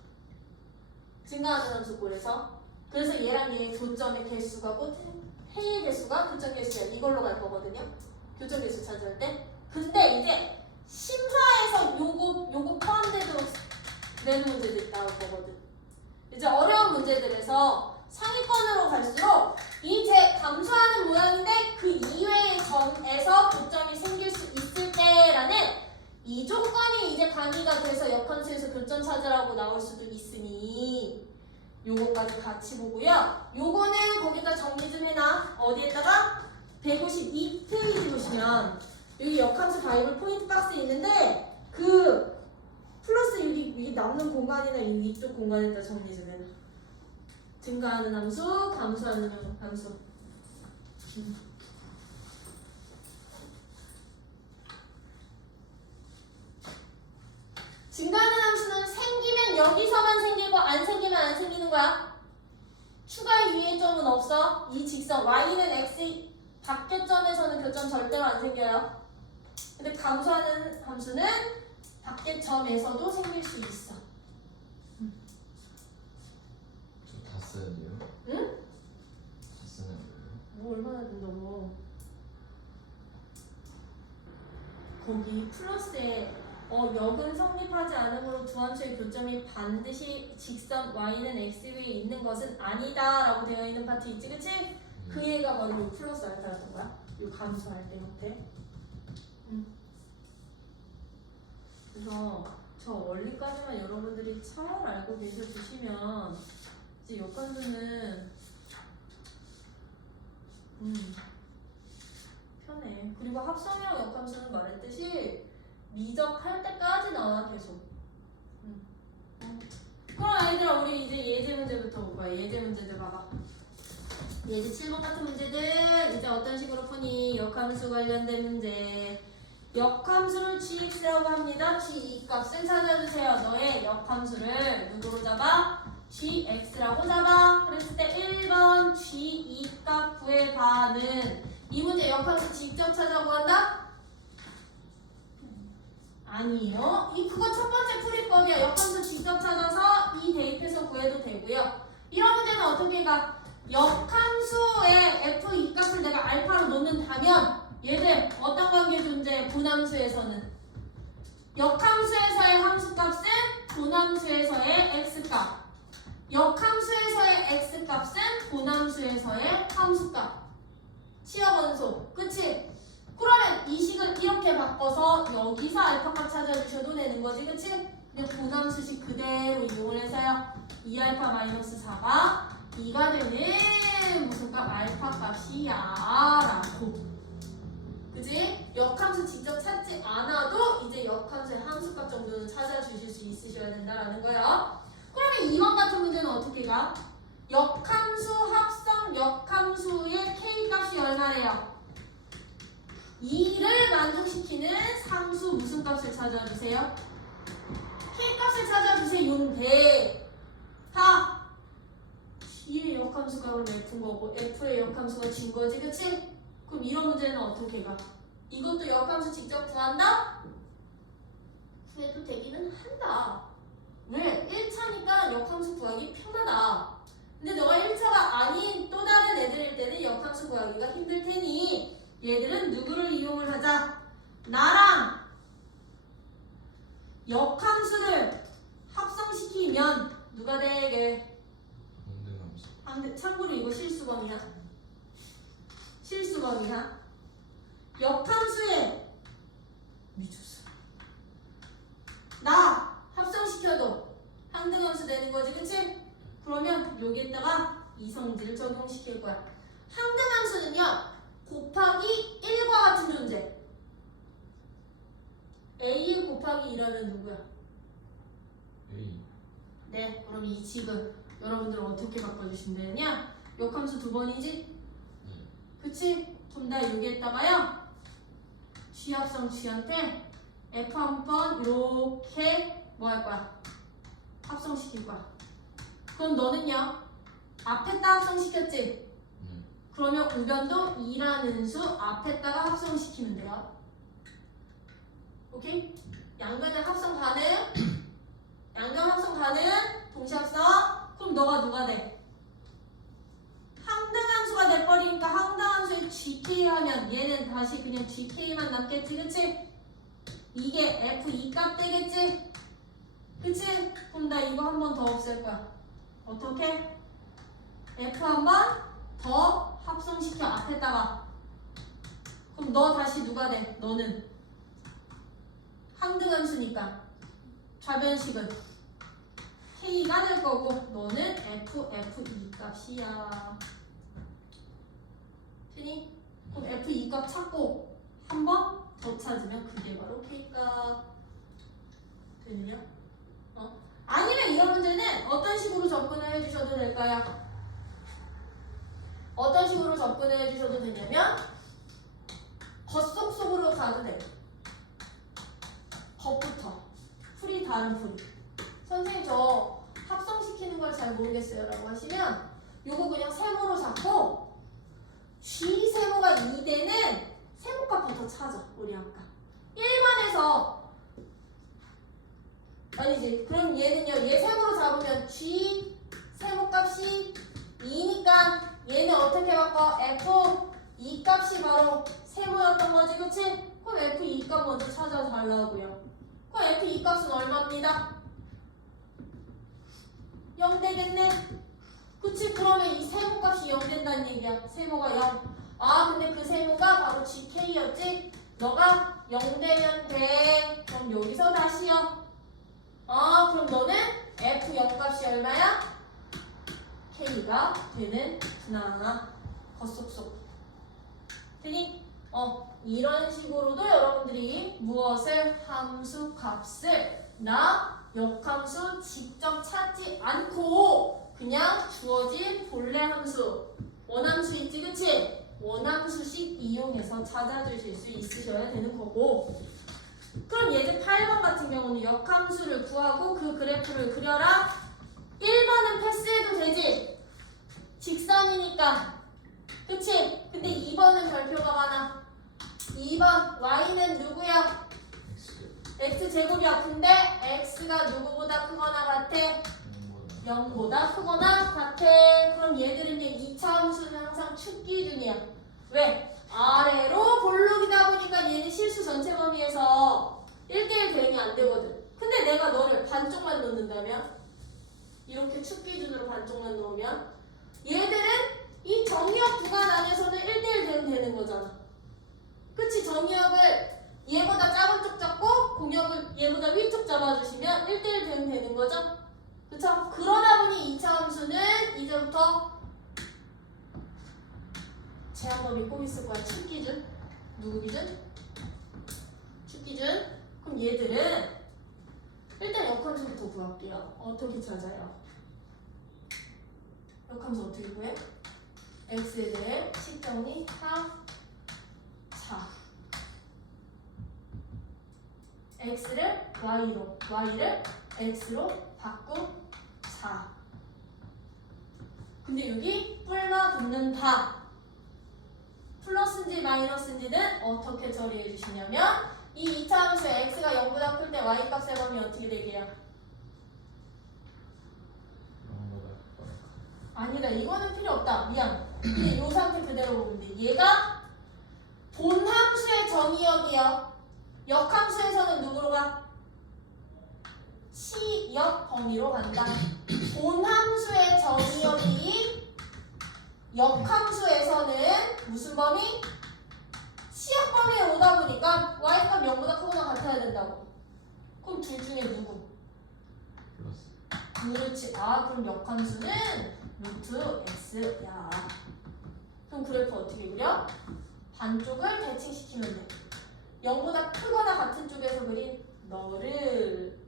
증가하는 함수꼴에서. 그래서 얘랑 얘의 교점의 개수가 곧 해의 개수가 교점 개수야. 이걸로 갈 거거든요. 교점 개수 찾을 때. 근데 이제 심화해서 요거 포함되도록 내는 문제도 있다고 거거든. 이제 어려운 문제들에서 상위권으로 갈수록 이제 감소하는 모양인데 그 이외의 점에서 교점이 생길 수 있을 때라는 이 조건이 이제 가미가 돼서 역함수에서 교점 찾으라고 나올 수도 있으니 요거까지 같이 보고요. 요거는 거기다 정리 좀 해놔. 어디에다가? 152페이지 보시면 여기 역함수 바이블 포인트 박스 있는데 그 플러스 여기 남는 공간이나 이 위쪽 공간에다 정리 좀 해놔. 증가하는 함수, 감소하는 함수. 증가하는 함수는 생기면 여기서만 생기고 안 생기면 안 생기는 거야. 추가 유의 점은 없어. 이 직선 y는 x 밖의 점에서는 교점 절대로 안 생겨요. 근데 감소하는 함수는 밖의 점에서도 생길 수 있어. 저 다 써야 돼요? 응? 다 써야 돼요? 뭐 얼마나 된다고. 거기 플러스에 역은 성립하지 않으므로 두 함수의 교점이 반드시 직선 y는 x 위에 있는 것은 아니다 라고 되어 있는 파트 있지 그치? 그 얘가 바로 요 플러스 알파였던 거야. 요 감수할 때 형태. 그래서 저 원리까지만 여러분들이 잘 알고 계셔 주시면 이제 역함수는 편해. 그리고 합성이랑 역함수는 말했듯이 미적할 때까지 나와 계속. 그럼 얘들아 우리 이제 예제 문제부터 볼 거야. 예제 문제들 봐봐. 예제 7번 같은 문제들 이제 어떤 식으로 푸니? 역함수 관련된 문제. 역함수를 gx라고 합니다. g 값을 찾아주세요. 너의 역함수를 누구로 잡아? gx라고 잡아. 그랬을 때 1번 g 값 구해봐는 이 문제 역함수 직접 찾아고 한다? 아니에요. 그거 첫 번째 풀이법이야. 역함수 직접 찾아서 이 대입해서 구해도 되고요. 이런 문제는 어떻게 가? 역함수의 f 값을 내가 알파로 놓는다면 얘들 어떤 관계 존재? 분함수에서는 역함수에서의 함수값은 분함수에서의 x값, 역함수에서의 x값은 분함수에서의 함수값. 치역원소 그치? 그러면 이 식을 이렇게 바꿔서 여기서 알파값 찾아주셔도 되는 거지 그치? 그냥 분함수식 그대로 이용을 해서요 2α-4가 2가 되는 무슨 값? 알파 값이야 라고. 그지? 역함수 직접 찾지 않아도 이제 역함수의 함수값 정도는 찾아주실 수 있으셔야 된다라는 거예요. 그러면 2번 같은 문제는 어떻게 가? 역함수 합성 역함수의 k값이 얼마래요? 2를 만족시키는 상수 무슨 값을 찾아주세요? k값을 찾아주세요인데 D의 역함수가 그럼 F인 거고 F의 역함수가 진 거지 그치? 그럼 이런 문제는 어떻게 가? 이것도 역함수 직접 구한다? 구해도 되기는 한다. 왜? 1차니까 역함수 구하기 편하다. 근데 너가 1차가 아닌 또 다른 애들일 때는 역함수 구하기가 힘들 테니 얘들은 누구를 이용을 하자? 나랑 역함수를 합성시키면 누가 되게? 참고로 이거 실수범이야. 실수범이야. 역함수에 미쳤어. 나 합성시켜도 항등함수 되는 거지 그치? 그러면 여기에다가 이성질을 적용시킬 거야. 항등함수는요 곱하기 1과 같은 존재. A 곱하기 2라면 누구야? A. 네, 그럼 이 식은 여러분들은 어떻게 바꿔주시면 되느냐? 역함수 두 번이지? 그치? 그럼 나 여기에다가요 G 합성 G한테 F 한 번 이렇게 뭐 할 거야? 합성시킬 거야. 그럼 너는요 앞에다 합성시켰지? 그러면 우변도 2라는 수 앞에다가 합성시키면 돼요. 오케이? 양변의 합성 가능? 양변 합성 가능? 동시 합성? 그럼 너가 누가 돼? 항등함수가 돼버리니까 항등함수에 GK 하면 얘는 다시 그냥 GK만 남겠지 그치? 이게 F2 값 되겠지? 그치? 그럼 나 이거 한 번 더 없앨 거야. 어떻게? F 한 번 더 합성시켜 앞에다가. 그럼 너 다시 누가 돼? 너는 항등함수니까 좌변식은 K가 될 거고 너는 F2 값이야. 되니? 그럼 F2 값 찾고 한 번 더 찾으면 그게 바로 K값. 되느냐? 아니면 이런 문제는 어떤 식으로 접근을 해주셔도 될까요? 어떤 식으로 접근을 해주셔도 되냐면 겉속속으로 가도 돼. 겉부터. 풀이 다른 풀이. 선생님 저 합성시키는 걸 잘 모르겠어요 라고 하시면 요거 그냥 세모로 잡고 G 세모가 2되는 세모값부터 찾아. 우리 아까 1번에서 아니지. 그럼 얘는요 얘 세모로 잡으면 G 세모값이 2니까 얘는 어떻게 바꿔? F2 값이 바로 세모였던 거지 그치? 그럼 F2 값 먼저 찾아달라고요. 그럼 f 이 값은 얼마입니다? 0 되겠네. 그치? 그러면 이 세모값이 0 된다는 얘기야. 세모가 0. 아 근데 그 세모가 바로 GK였지? 너가 0 되면 돼. 그럼 여기서 다시요. 아 그럼 너는 F0 값이 얼마야? K가 되는구나. 겉쏙쏙. 되니? 이런 식으로도 여러분들이 무엇을 함수 값을 나 역함수 직접 찾지 않고 그냥 주어진 본래 함수 원함수 있지 그치? 원함수식 이용해서 찾아주실 수 있으셔야 되는 거고 그럼 예제 8번 같은 경우는 역함수를 구하고 그 그래프를 그려라 1번은 패스해도 되지? 직선이니까 그치? 근데 2번은 별표가 많아 2번 y는 누구야? X x제곱이야. 근데 x가 누구보다 크거나 같아? 0보다 크거나 같아. 그럼 얘들은 이제 2차 함수는 항상 축 기준이야. 왜? 아래로 볼록이다 보니까 얘는 실수 전체 범위에서 1대1 대응이 안 되거든. 근데 내가 너를 반쪽만 넣는다면? 이렇게 축 기준으로 반쪽만 넣으면? 얘들은 이 정의역 구간 안에서는 1대1 대응 되는 거잖아. 그치? 정의역을 얘보다 작은 쪽 잡고 공역을 얘보다 위쪽 잡아주시면 1대1 대응 되는 거죠? 그쵸? 그러다 보니 2차 함수는 이제부터 제한범위 꼭 있을 거야. 축 기준. 누구 기준? 축 기준. 그럼 얘들은 일단 역함수부터 구할게요. 어떻게 찾아요? 역함수 어떻게 구해? x에 대해 식정리 하 4 x를 y로 y를 x로 바꾸자. 근데 여기 뿔마 붙는다. 플러스인지 마이너스인지는 어떻게 처리해 주시냐면 이 2차 함수에 x가 0보다 클 때 y 값의 범위 어떻게 되게요? 0보다 크거나 아니다. 이거는 필요 없다. 미안. 근데 이 상태 그대로 보면 돼. 얘가 본함수의 정의역이요. 역함수에서는 누구로 가? 치역 범위로 간다. 본함수의 정의역이 역함수에서는 무슨 범위? 치역 범위에 오다 보니까 y값 0보다 크거나 같아야 된다고. 그럼 둘 중에 누구? 플러스 그렇지. 아 그럼 역함수는 루트 x야. 그럼 그래프 어떻게 그려? 반쪽을 대칭시키면 돼. 0보다 크거나 같은 쪽에서 그린 너를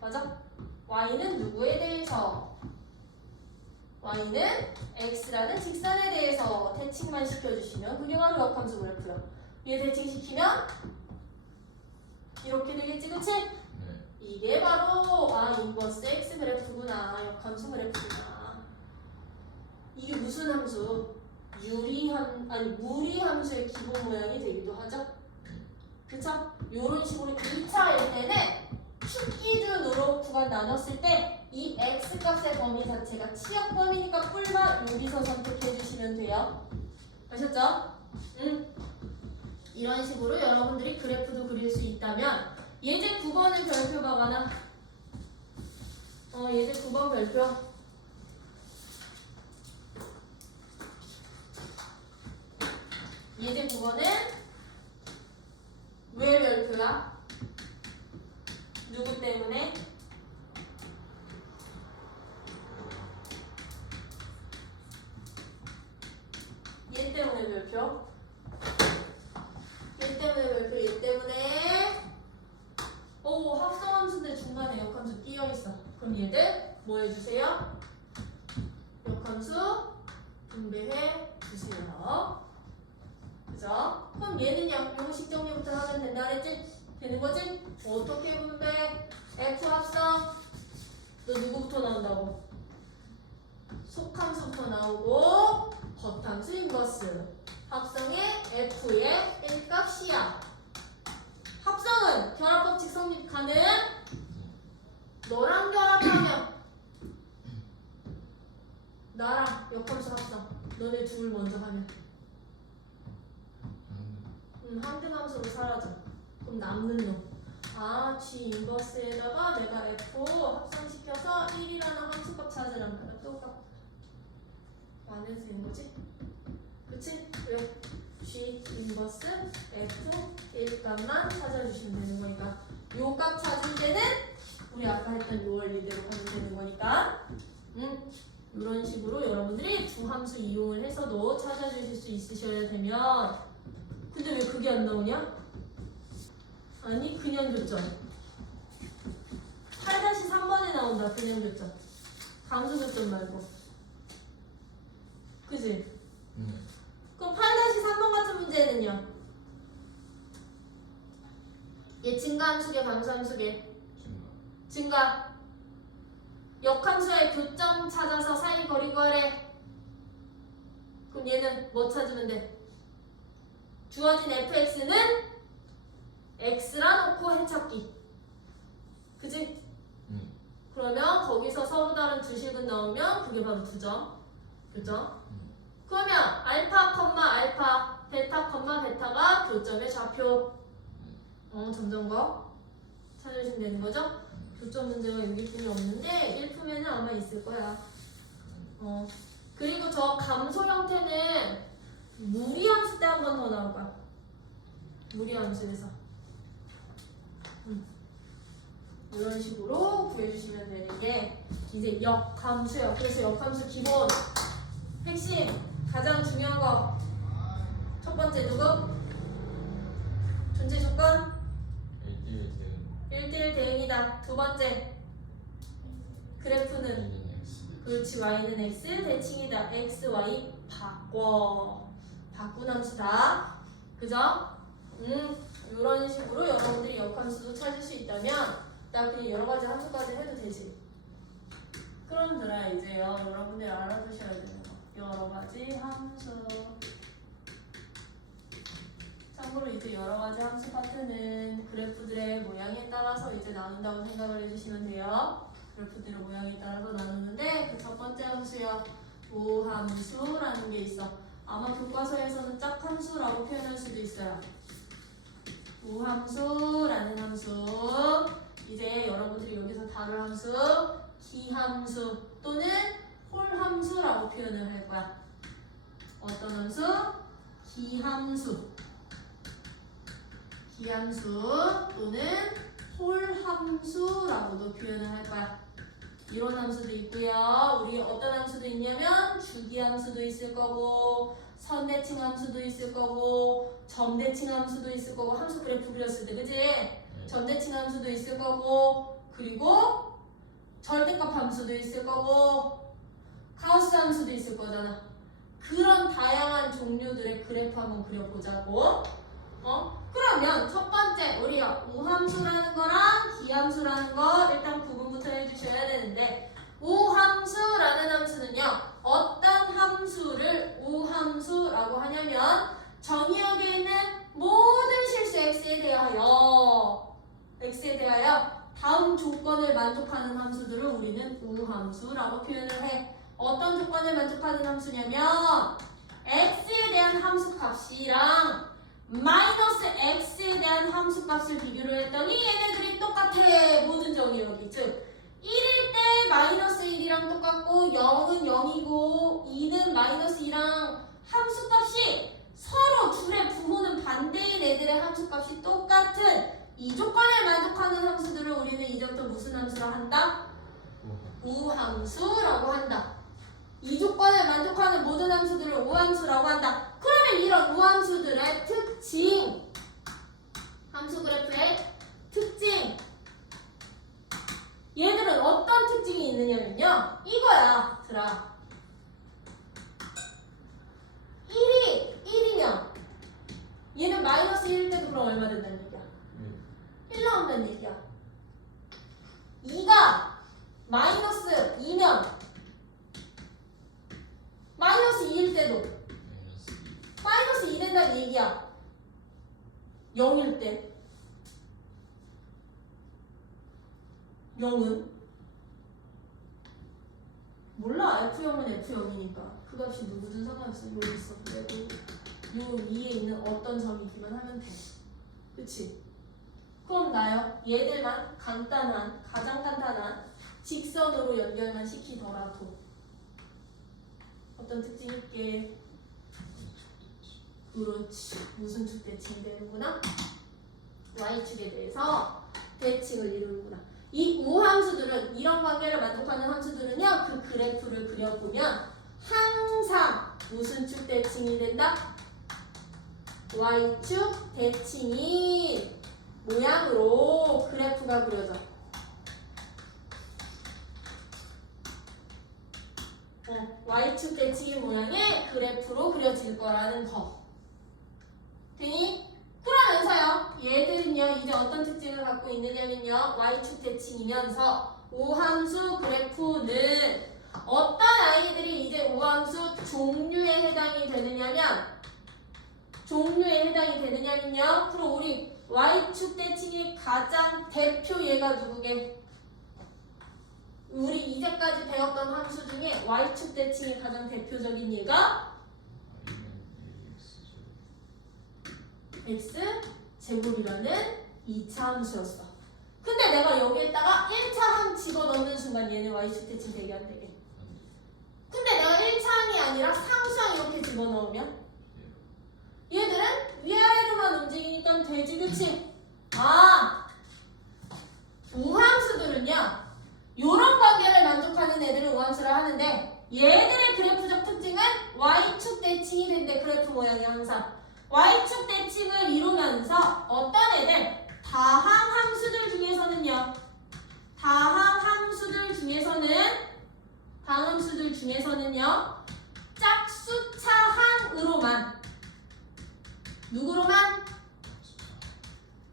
맞아? y는 누구에 대해서? y는 x라는 직선에 대해서 대칭만 시켜주시면 그게 바로 역함수 그래프야. 얘 대칭시키면 이렇게 되겠지 그치? 네 이게 바로 인버스 x 그래프구나. 역함수 그래프구나. 이게 무슨 함수? 무리함수의 기본 모양이 되기도 하죠. 그쵸? 요런 식으로 2차일 때는 축 기준으로 구간 나눴을 때 이 x 값의 범위 자체가 치역 범위니까 뿔만 여기서 선택해 주시면 돼요. 아셨죠? 이런 식으로 여러분들이 그래프도 그릴 수 있다면 예제 9번은 별표가 많아. 예제 9번 별표. 예제 9번은 왜 별표야? 누구 때문에? 얘 때문에 별표. 얘 때문에 별표. 얘 때문에. 오 합성함수인데 중간에 역함수 끼어있어. 그럼 얘들 뭐 해주세요? 역함수 분배해 주세요. 그죠? 그럼 얘는 양식 정리부터 하면 된다 그랬지? 되는 거지? 어떻게 분배? F 합성 너 누구부터 나온다고? 속함수부터 나오고 겉함수 인버스 합성의 F의 1값이야. 합성은 결합법칙 성립 가능? 너랑 결합하면 나랑 역함수 합성 너네 둘 먼저 하면 항등함수로 사라져. 그럼 남는 놈. 자, G 인버스에다가 내가 F 합성시켜서 1이라는 함수값 찾으란 말이야. 똑같아. 안 해도 되는 거지? 그치? 왜? G 인버스 F 1값만 찾아주시면 되는 거니까 요 값 찾을 때는 우리 아까 했던 요 원리대로 하면 되는 거니까 이런 식으로 여러분들이 두 함수 이용을 해서도 찾아주실 수 있으셔야 되면 근데 왜 그게 안 나오냐? 아니 그냥 교점 8-3번에 나온다. 그냥 교점 감수 교점 말고 그치? 그럼 8-3번 같은 문제는요? 얘 증가함수계 감소함수계 증가 역함수의 교점 찾아서 사이 거리 구하래. 그럼 얘는 뭐 찾으면 돼? 주어진 fx는 x라 놓고 해찾기 그치? 그러면 거기서 서로 다른 주식은 나오면 그게 바로 두점 교점 그러면 알파, 알파, 베타, 베타가 교점의 좌표 점점거 찾으시면 되는 거죠? 교점 문제가 여기뿐이 없는데 1품에는 아마 있을 거야. 그리고 저 감소 형태는 무리함수 때 한 번 더 나올 거야. 무리함수에서 이런 식으로 구해주시면 되는 게 이제 역함수예요. 그래서 역함수 기본 핵심 가장 중요한 거 첫 번째 누구? 존재 조건 1대1 대응이다. 두 번째 그래프는 그렇지 y는 x 대칭이다. x, y 바꾼 함수다. 그죠? 이런 식으로 여러분들이 역함수도 찾을 수 있다면 나 그냥 여러 가지 함수까지 해도 되지. 그런들아 이제요 여러분들 알아두셔야 되는 거 여러 가지 함수. 참고로 이제 여러 가지 함수 파트는 그래프들의 모양에 따라서 이제 나눈다고 생각을 해주시면 돼요. 그래프들의 모양에 따라서 나누는데 그 첫 번째 함수요 우함수라는 게 있어. 아마 교과서에서는 짝함수라고 표현할 수도 있어요. 우함수라는 함수. 이제 여러분들이 여기서 다룰 함수 기함수 또는 홀함수라고 표현을 할 거야. 어떤 함수? 기함수 또는 홀함수라고도 표현을 할 거야. 이런 함수도 있고요. 우리 어떤 함수도 있냐면 주기함수도 있을 거고 선대칭 함수도 있을 거고 점대칭 함수도 있을 거고 함수 그래프 그렸을 때 그치? 점대칭 함수도 있을 거고 그리고 절대값 함수도 있을 거고 가우스 함수도 있을 거잖아. 그런 다양한 종류들의 그래프 한번 그려보자고. 그러면 첫 번째 우리 우함수라는 거랑 기함수라는 거 일단 구분부터 해주셔야 되는데 우함수라는 함수는요 어떤 함수를 우함수라고 하냐면 정의역에 있는 모든 실수 x에 대하여 다음 조건을 만족하는 함수들을 우리는 우함수라고 표현을 해. 어떤 조건을 만족하는 함수냐면 x에 대한 함수값이랑 마이너스 x에 대한 함수값을 비교를 했더니 얘네들이 똑같아. 모든 정의역이 즉 1일 때 마이너스 1이랑 똑같고 0은 0이고 2는 마이너스 2랑 함수값이 서로 둘의 부호는 반대인 애들의 함수값이 똑같은 이 조건을 만족하는 함수들을 우리는 이제부터 무슨 함수라 한다? 우함수라고 한다. 이 조건을 만족하는 모든 함수들을 우함수라고 한다. 그러면 이런 우함수들의 특징, 함수 그래프의 특징, 얘들은 어떤 특징이 있느냐면요 이거야. 들아 1이면 얘는 마이너스 1일 때도 그럼 얼마 된다는 얘기야? 1 나온다는 얘기야. 2가 마이너스 2면 마이너스 2일 때도 마이너스 2 된다는 얘기야. 0일 때 0은 몰라. F0은 F0이니까 그 값이 누구든 상관없어. 여기 있어. 그리고 요 위에 있는 어떤 점이기만 하면 돼. 그치? 그럼 나요. 얘들만 간단한, 가장 간단한 직선으로 연결만 시키더라도 어떤 특징이 있게? 그렇지. 무슨 축 대칭이 되는구나? y축에 대해서 대칭을 이루는구나. 이 우함수들은, 이런 관계를 만족하는 함수들은요, 그 그래프를 그려보면 항상 무슨 축 대칭이 된다? y축 대칭인 모양으로 그래프가 그려져. y축 대칭인 모양의 그래프로 그려질 거라는 거. 되니? 그러면서요, 얘들은요, 이제 어떤 특징을 갖고 있느냐면요, y축 대칭이면서 우함수 그래프는 어떤 아이들이 이제 우함수 종류에 해당이 되느냐면요, 그럼 우리 y축 대칭의 가장 대표 얘가 누구게? 우리 이제까지 배웠던 함수 중에 y축 대칭의 가장 대표적인 얘가 x제곱이라는 2차 함수였어. 근데 내가 여기에다가 1차 항 집어넣는 순간 얘는 y축 대칭 되게 안 되게. 근데 내가 1차 항이 아니라 상수항 이렇게 집어넣으면 얘들은 위아래로만 움직이니까 되지, 그치? 우함수들은요, 요런 관계를 만족하는 애들을 우함수라 하는데, 얘들의 그래프적 특징은 y축 대칭이 된대. 그래프 모양이 항상 y축 대칭을 이루면서 어떤 애들, 다항 함수들 중에서는요, 짝수차항으로만, 누구로만?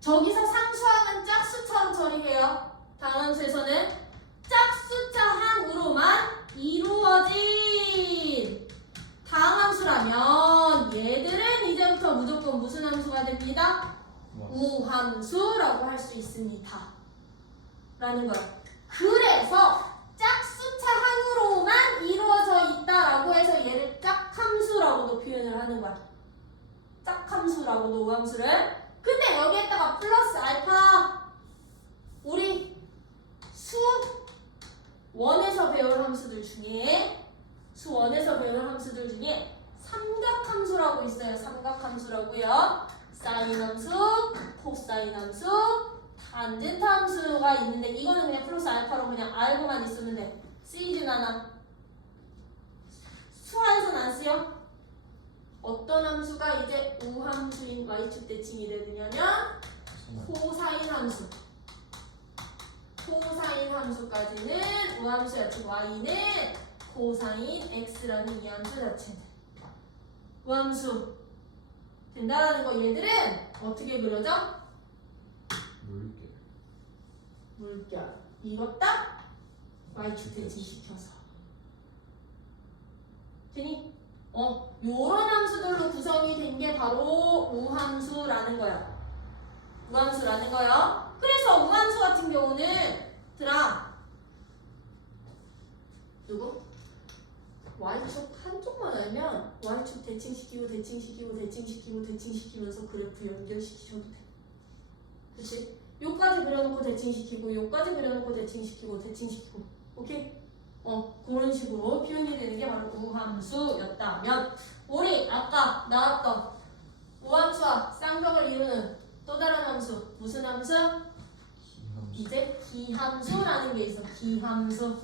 저기서 상수항은 짝수차로 처리해요. 다함수에서는 짝수차항으로만 이루어진 다항함수라면 얘들은 이제부터 무조건 무슨 함수가 됩니다? 우함수라고 할 수 있습니다. 라는 거야. 그래서 짝수차항으로만 이루어져 있다라고 해서 얘를 짝함수라고도 표현을 하는 거야. 짝함수라고도 우함수를. 근데 여기에다가 플러스 알파, 우리 수원에서 배울 함수들 중에 삼각함수라고 있어요. 삼각함수라고요. 사인 함수, 코사인 함수, 탄젠트 함수가 있는데 이거는 그냥 플러스 알파로 그냥 알고만 있으면 돼. 쓰이진 않아. 수화에서는 안 쓰여. 어떤 함수가 이제 우함수인 y축 대칭이 되느냐면 코사인 함수. 코사인 함수까지는 우함수야. 즉 y는 코사인 x라는 이 함수 자체는 우함수 된다라는 거. 얘들은 어떻게 그려져? 물결. 이거 딱 y축 대칭 시켜서. 되니? 요런 함수들로 구성이 된 게 바로 우함수라는 거야. 우함수라는 거요. 그래서 우함수 같은 경우는 누구? y축 한쪽만 알면 y축 대칭시키면서 그래프 연결시키셔도 돼. 그치? 요까지 그려놓고 대칭시키고, 요까지 그려놓고 대칭시키고. 오케이? 그런 식으로 표현이 되는 게 바로 우함수였다면, 우리 아까 나왔던 우함수와 쌍벽을 이루는 또 다른 함수, 무슨 함수? 이제 기함수라는 게 있어. 기함수.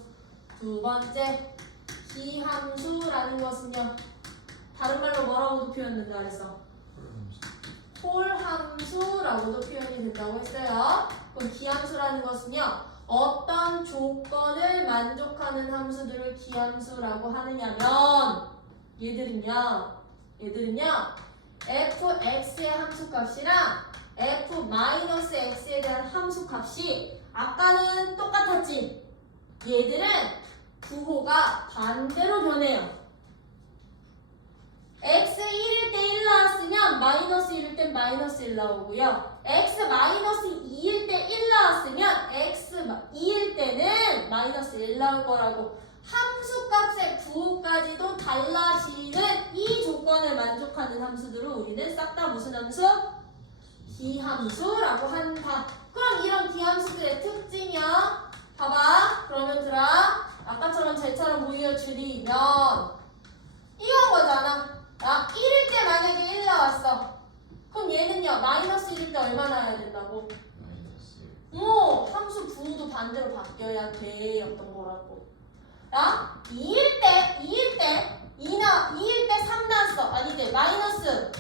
두 번째, 기함수라는 것은요, 다른 말로 뭐라고도 표현된다 그랬어? 홀함수라고도 표현이 된다고 했어요. 그럼 기함수라는 것은요, 어떤 조건을 만족하는 함수들을 기함수라고 하느냐면 얘들은요 fx의 함수값이랑 f-x에 대한 함수값이 아까는 똑같았지. 얘들은 부호가 반대로 변해요. x 1일 때 1 나왔으면 마이너스 1일 땐 마이너스 1 나오고요. x 마이너스 2일 때 1 나왔으면 x 2일 때는 마이너스 1 나올 거라고. 함수값의 부호까지도 달라지는 이 조건을 만족하는 함수들을 우리는 싹 다 무슨 함수? 기함수라고 한다. 그러면 들아 아까처럼 쟤처럼 무의어 줄이면 이건 거잖아. 야 1일 때 만약에 1 나왔어. 그럼 얘는요 마이너스 1일 때 얼마 나와야 된다고? 마이너스 함수 부호도 반대로 바뀌어야 돼 였던 거라고. 야 2일 때 2일 때 3 나왔어. 아니지 마이너스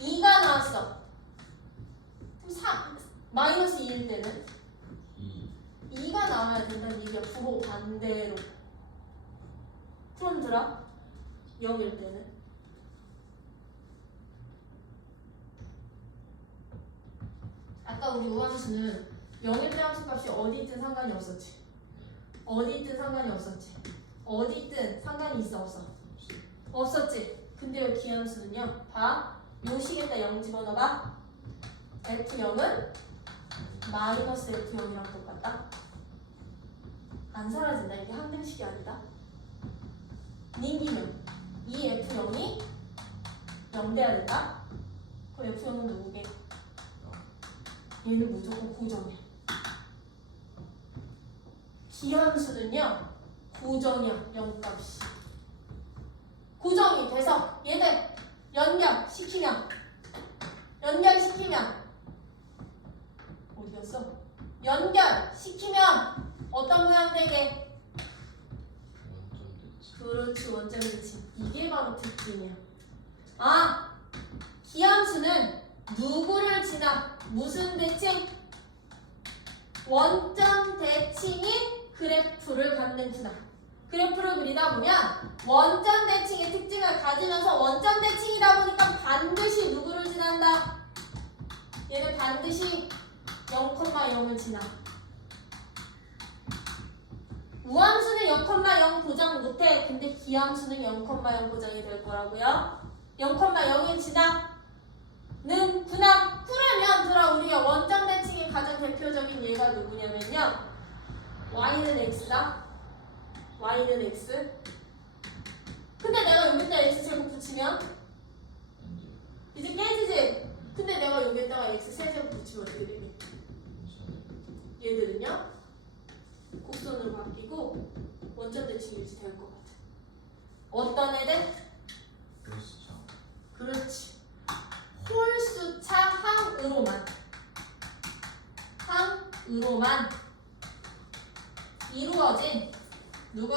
2가 나왔어. 그럼 3 마이너스 2일 때는 2 2가 나와야 된다는 얘기야. 부호 반대로. 그럼 들아 0일 때는 아까 우리 우함수는 0일 때 함수값이 어디 있든 상관이 없었지. 어디 있든 상관이 없었지. 어디 있든 상관이 있어 없어? 없었지. 근데 여기 기함수는요. 봐. 요 식에다 0 집어넣어봐. F0은 마이너스 F0이랑 똑같다. 안 사라진다. 이게 항등식이 아니다. 님기면 이 F0이 0 돼야 된다. 그럼 F0은 누구게? 얘는 무조건 고정이야. 기함수는요 고정이야. 0값이 고정이 돼서 얘들 연결시키면 어디 갔어? 연결시키면 어떤 모양 되게? 원점 대칭 그렇지 원점 대칭. 이게 바로 특징이야. 아 기함수는 누구를 지나? 무슨 대칭? 원점 대칭인 그래프를 갖는 구나. 그래프를 그리다 보면 원점 대칭의 특징을 가지면서 원점 대칭이다 보니까 반드시 누구를 지난다? 얘는 반드시 0,0을 지나. 우함수는 0,0 보장 못해. 근데 기함수는 0,0 보장이 될 거라고요. 0,0을 지나는 구나. 그러면 들어 우리가 원점 대칭의 가장 대표적인 예가 누구냐면요. y는 x다. y는 x. 근데 내가 여기다 x제곱 붙이면 이제 깨지지? 근데 내가 여기다가 x 세제곱 붙이면 어떻게 되니? 얘들은요 곡선으로 바뀌고 원점 대칭 유지될 것 같아. 어떤 애들? 플러스 차 그렇지. 홀수차 항으로만 이루어진 누구?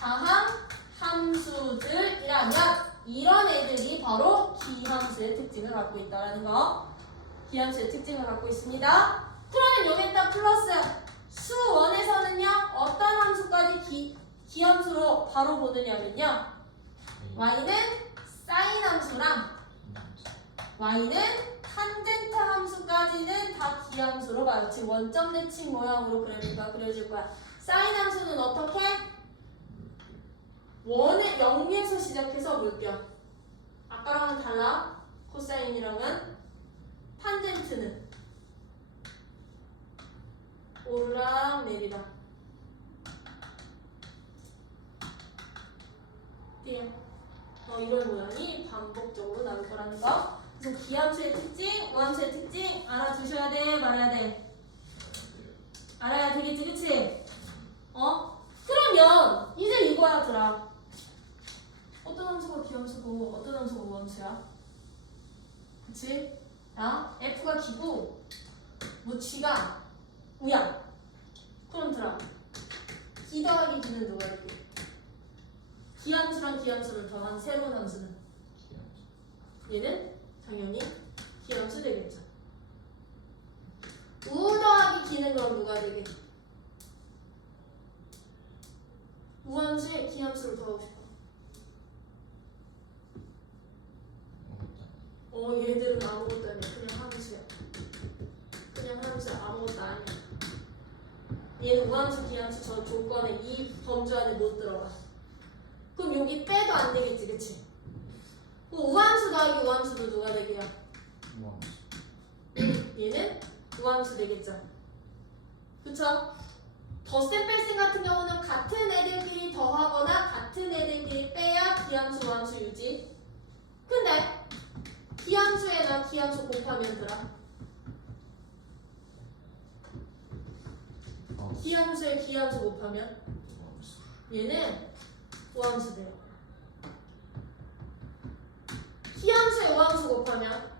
다항 함수들이라면 이런 애들이 바로 기함수의 특징을 갖고 있다라는 거. 기함수의 특징을 갖고 있습니다. 그러면 여기다 플러스 수원에서는요 어떤 함수까지 기함수로 바로 보느냐면요 y는 사인 함수랑 y는 탄젠트 함수까지는 다 기함수로 바로 지금 원점 대칭 모양으로 그래프가 그려질 거야. 사인 함수는 어떻게? 원의 0에서 시작해서 물결. 아까랑은 달라. 코사인이랑은. 탄젠트는 오르락 내리락. 이런 모양이 반복적으로 나올 거라는 거. 그래서 기함수의 특징, 우함수의 특징 알아두셔야 돼, 말해야 돼? 알아야 되겠지, 그치? 그러면 이제 이거야, 들아. 어떤 함수가 기함수고 어떤 함수가 우함수야? 그치? 야, F가 기고 뭐 G가 우야. 그럼 들아. 기 더하기 G는 누가 될게? 기함수랑 기함수를 더한 새로운 함수는? 얘는 당연히 기함수 되겠죠. 우 더하기 기는 그럼 누가 되게? 우함수에 기함수를 더하고 싶어. 얘들은 아무것도 아니야. 그냥 함수야. 그냥 함수야. 아무것도 아니야. 얘는 우함수 기함수 저 조건에 이 범주 안에 못 들어가. 그럼 여기 빼도 안 되겠지, 그치? 우함수 더하기 우함수도 누가 되게요? 우함수 얘는 우함수 되겠죠. 그쵸? 덧셈 뺄셈 같은 경우는 같은 애들끼리 더하거나 같은 애들끼리 빼야 기함수 우함수 유지. 근데 기함수에다 기함수 곱하면 들어. 기함수에 기함수 곱하면 우함수. 얘는 우함수 돼요. 기함수에 우함수 곱하면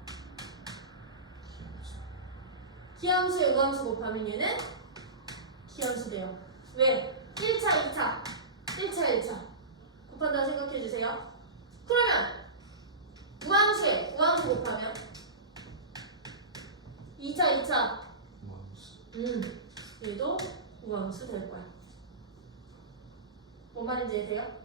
기함수. 기함수에 우함수 곱하면 얘는 기함수 돼요. 왜? 1차, 2차, 1차, 1차 곱한다고 생각해 주세요. 그러면 우함수에 우함수 곱하면 2차, 2차 우함수. 얘도 우함수 될 거야. 뭔 말인지 이해돼요?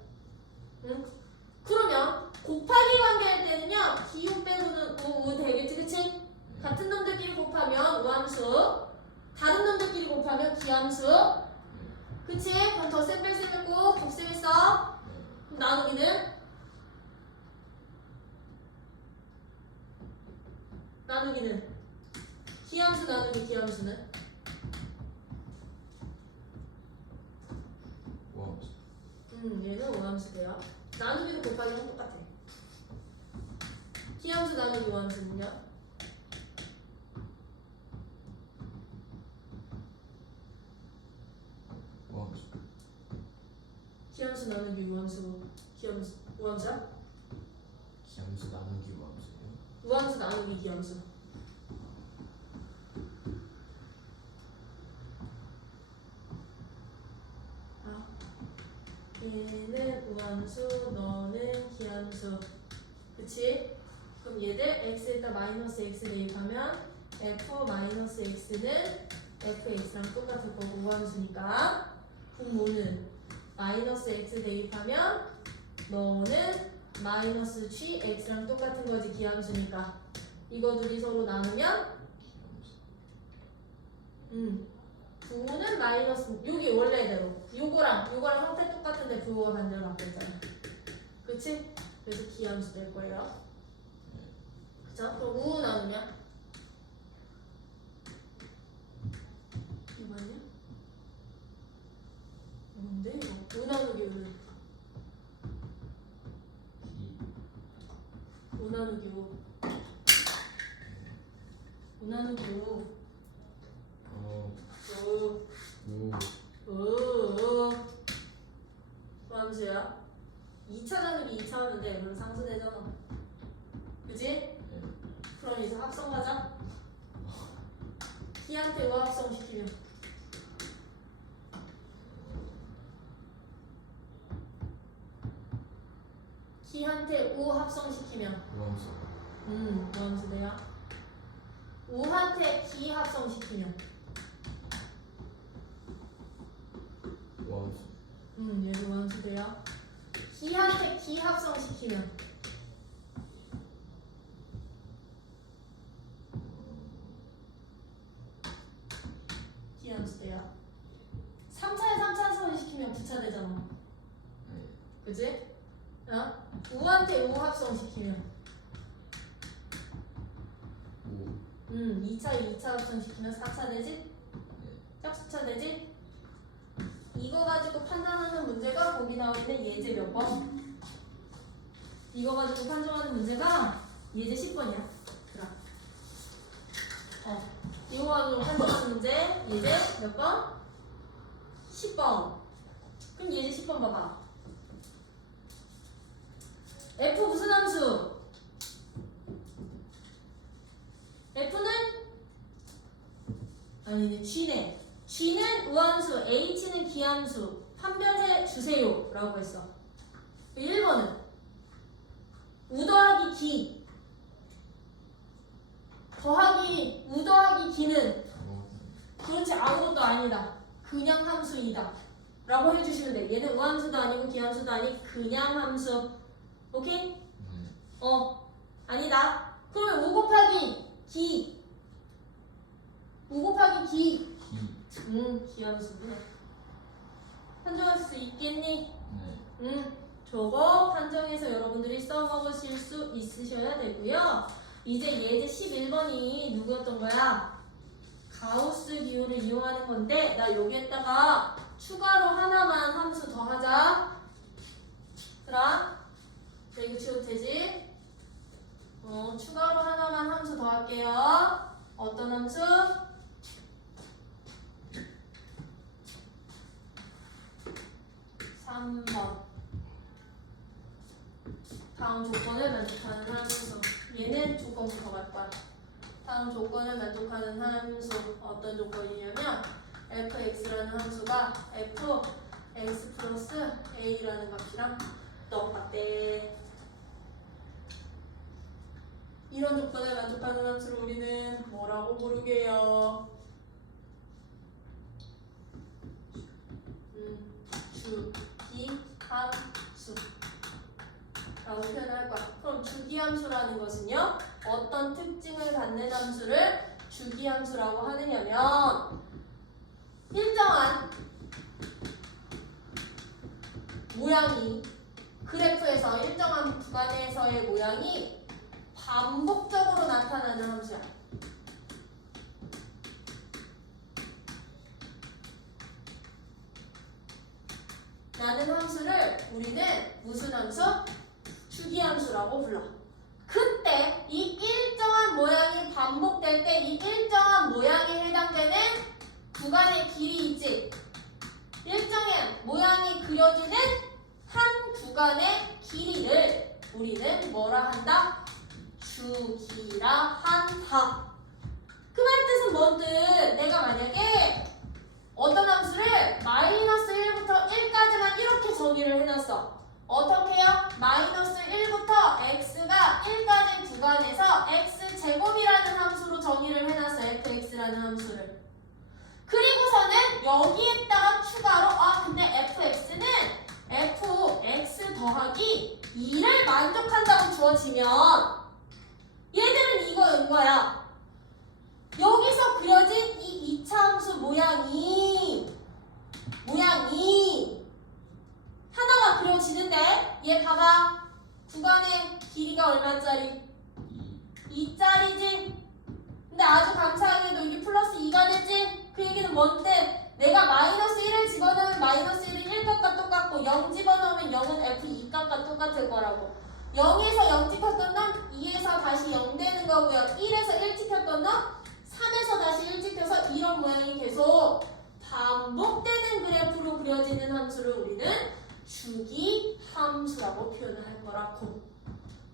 그러면 곱하기 관계할 때는요 기호 빼고는 우 되겠지, 그치? 같은 놈들끼리 곱하면 우함수, 다른 놈들끼리 곱하면 기함수, 그치? 그럼 덧셈 뺄셈 했고 곱셈 했어. 그럼 나누기는? 기함수 나누기 기함수는? 우함수. 얘는 우함수 돼요. 나누기도 곱하기랑 똑같아. 기함수 나누기 우함수는요? 우함수. 기함수 나누기 우함수, 기함수 우함수야? 기함수 나누기 우함수예요. 우함수 나누기 기함수. 얘는 우함수, 너는 기함수. 그치? 그럼 얘들 x에다 마이너스 x 대입하면 f 마이너스 x는 fx랑 똑같을 거고 우함수니까. 분모는 마이너스 x 대입하면 너는 마이너스 g x랑 똑같은 거지 기함수니까. 이거 둘이 서로 나누면 기함수. 부호는 마이너스, 여기 원래대로 요거랑 형태 똑같은데 부호가 반대로 바뀌었잖아. 그치? 그래서 기함수 될 거예요. 그쵸? 그럼 우 나누면 이거 아니야? 뭔데 이거? 우 나누기 우는 기. 우 나누기 우. 우 나누기 우. 함수야. 2차 나누기 2차 하는데 그럼 상수되잖아. 그지? 그럼 이제 합성하자. 기한테 우 합성시키면 기한테 우 합성시키면 우함수. 우함수 돼요. 우한테 기 합성시키면 우함수. 얘도 우함수 돼요. 기한테 기 합성시키면 기함수 돼요. 3차에 3차 합성시키면 9차 되잖아. 그지? 우한테 우 합성시키면 우. 2차에 2차 합성시키면 4차 되지? 짝수차 되지? 이거 가지고 판단하는 문제가 거기 나와 있는 예제 몇 번? 이거 가지고 판정하는 문제가 예제 10번이야. 이거 가지고 판정하는 문제 예제 몇 번? 10번. 그럼 예제 10번 봐봐. F 무슨 함수? F는 아니네 G네. G는 우함수, H는 기함수. 판별해 주세요 라고 했어. 1번은 우 더하기 기 더하기 우 더하기 기는 그렇지 아무것도 아니다. 그냥 함수이다 라고 해주시면 돼. 얘는 우함수도 아니고 기함수도 아니 그냥 함수. 오케이? 아니다. 그러면 우 곱하기 기. 우 곱하기 기. 기함수네. 판정할 수 있겠니? 네. 저거 판정해서 여러분들이 써먹으실 수 있으셔야 되고요. 이제 예제 11번이 누구였던 거야? 가우스 기호를 이용하는 건데 나 여기에다가 추가로 하나만 함수 더 하자. 그럼 이거 지워도 되지? 추가로 하나만 함수 더 할게요. 어떤 함수? 3번. 다음 조건을 만족하는 함수. 얘는 조건부터 갈 거야. 다음 조건을 만족하는 함수. 어떤 조건이냐면 fx라는 함수가 fx 플러스 a라는 값이랑 똑같대. 이런 조건을 만족하는 함수를 우리는 뭐라고 부르게요? 주기함수 라고 표현할 거야. 그럼 주기함수라는 것은요, 어떤 특징을 갖는 함수를 주기함수라고 하느냐면 일정한 모양이, 그래프에서 일정한 구간에서의 모양이 반복적으로 나타나는 함수야. 라는 함수를 우리는 무슨 함수? 주기함수라고 불러. 그때 이 일정한 모양이 반복될 때 이 일정한 모양에 해당되는 구간의 길이 있지. 일정한 모양이 그려지는 한 구간의 길이를 우리는 뭐라 한다? 주기라 한다. 그 말 뜻은 뭔 뜻? 내가 만약에 어떤 함수를 마이너스 1부터 1까지만 이렇게 정의를 해놨어. 어떻게 해요? 마이너스 1부터 x가 1까지 구간에서 x제곱이라는 함수로 정의를 해놨어. fx라는 함수를. 그리고서는 여기에다가 추가로 근데 fx는 fx 더하기 2를 만족한다고 주어지면 얘들은 이거인 거야. 여기서 그려진 이 2차 함수 모양이 하나가 그려지는데 얘 봐봐. 구간의 길이가 얼마짜리? 2짜리지. 근데 아주 감사하게도 여기 플러스 2가 됐지? 그 얘기는 뭔데? 내가 마이너스 1을 집어넣으면 마이너스 1은 1값과 똑같고 0 집어넣으면 0은 f2값과 똑같을 거라고. 0에서 0 찍혔던 놈 2에서 다시 0 되는 거고요. 1에서 1 찍혔던 놈 3에서 다시 1 찍혀서 이런 모양이 계속 반복되는 그래프로 그려지는 함수를 우리는 주기 함수라고 표현을 할 거라고.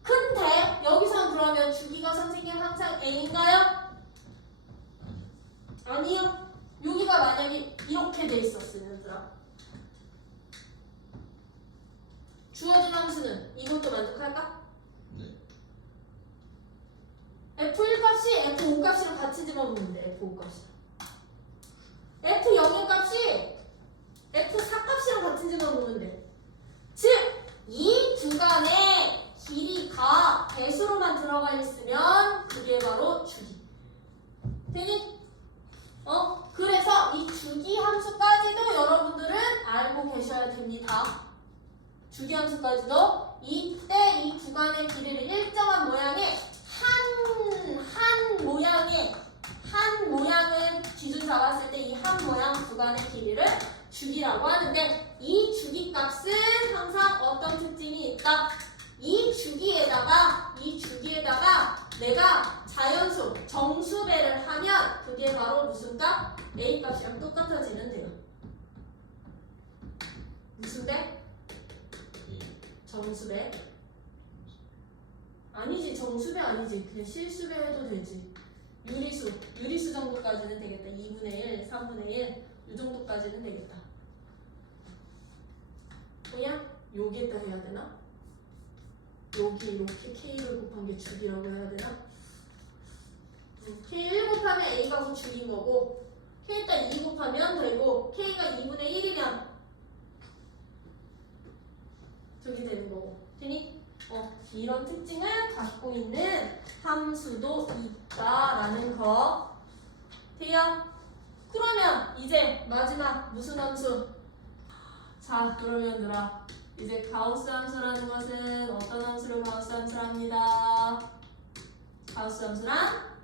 근데 여기서 그러면 주기가 선생님 항상 a인가요? 아니요. 여기가 만약에 이렇게 돼 있었으면 얘들아, 주어진 함수는 이것도 만족할까? 네. f1 값이 f5 값이랑 같이 집어보면 돼. f5 값이랑 f0의 값이 f4 값이랑 같이 집어보면 돼. 즉, 이 구간의 길이가 배수로만 들어가 있으면 그게 바로 주기. 되니? 그래서 이 주기 함수까지도 여러분들은 알고 계셔야 됩니다. 주기 함수까지도 이때 이 구간의 길이를 일정한 모양의 한 모양을 기준 잡았을 때 이 한 모양 구간의 길이를 주기라고 하는데, 이 주기 값은 항상 어떤 특징이 있다? 이 주기에다가 내가 자연수 정수배를 하면 그게 바로 무슨 값? A 값이랑 똑같아지는 데요. 무슨 배? 정수배? 아니지, 정수배 아니지. 그냥 실수배 해도 되지. 유리수 정도까지는 되겠다. 2분의 1, 3분의 1, 이 정도까지는 되겠다. 그냥 여기에다 해야 되나? 여기 이렇게 K를 곱한 게 주기라고 해야 되나? K 1 곱하면 A가 곧 주기인 거고, K에다 2 곱하면 되고, K가 2분의 1이면 저기 되는 거고. 되니? 이런 특징을 갖고 있는 함수도 있다라는 거. 돼요? 그러면 이제 마지막 무슨 함수? 자, 그러면 얘들아, 이제 가우스 함수라는 것은 어떤 함수를 가우스 함수랍니다. 가우스 함수란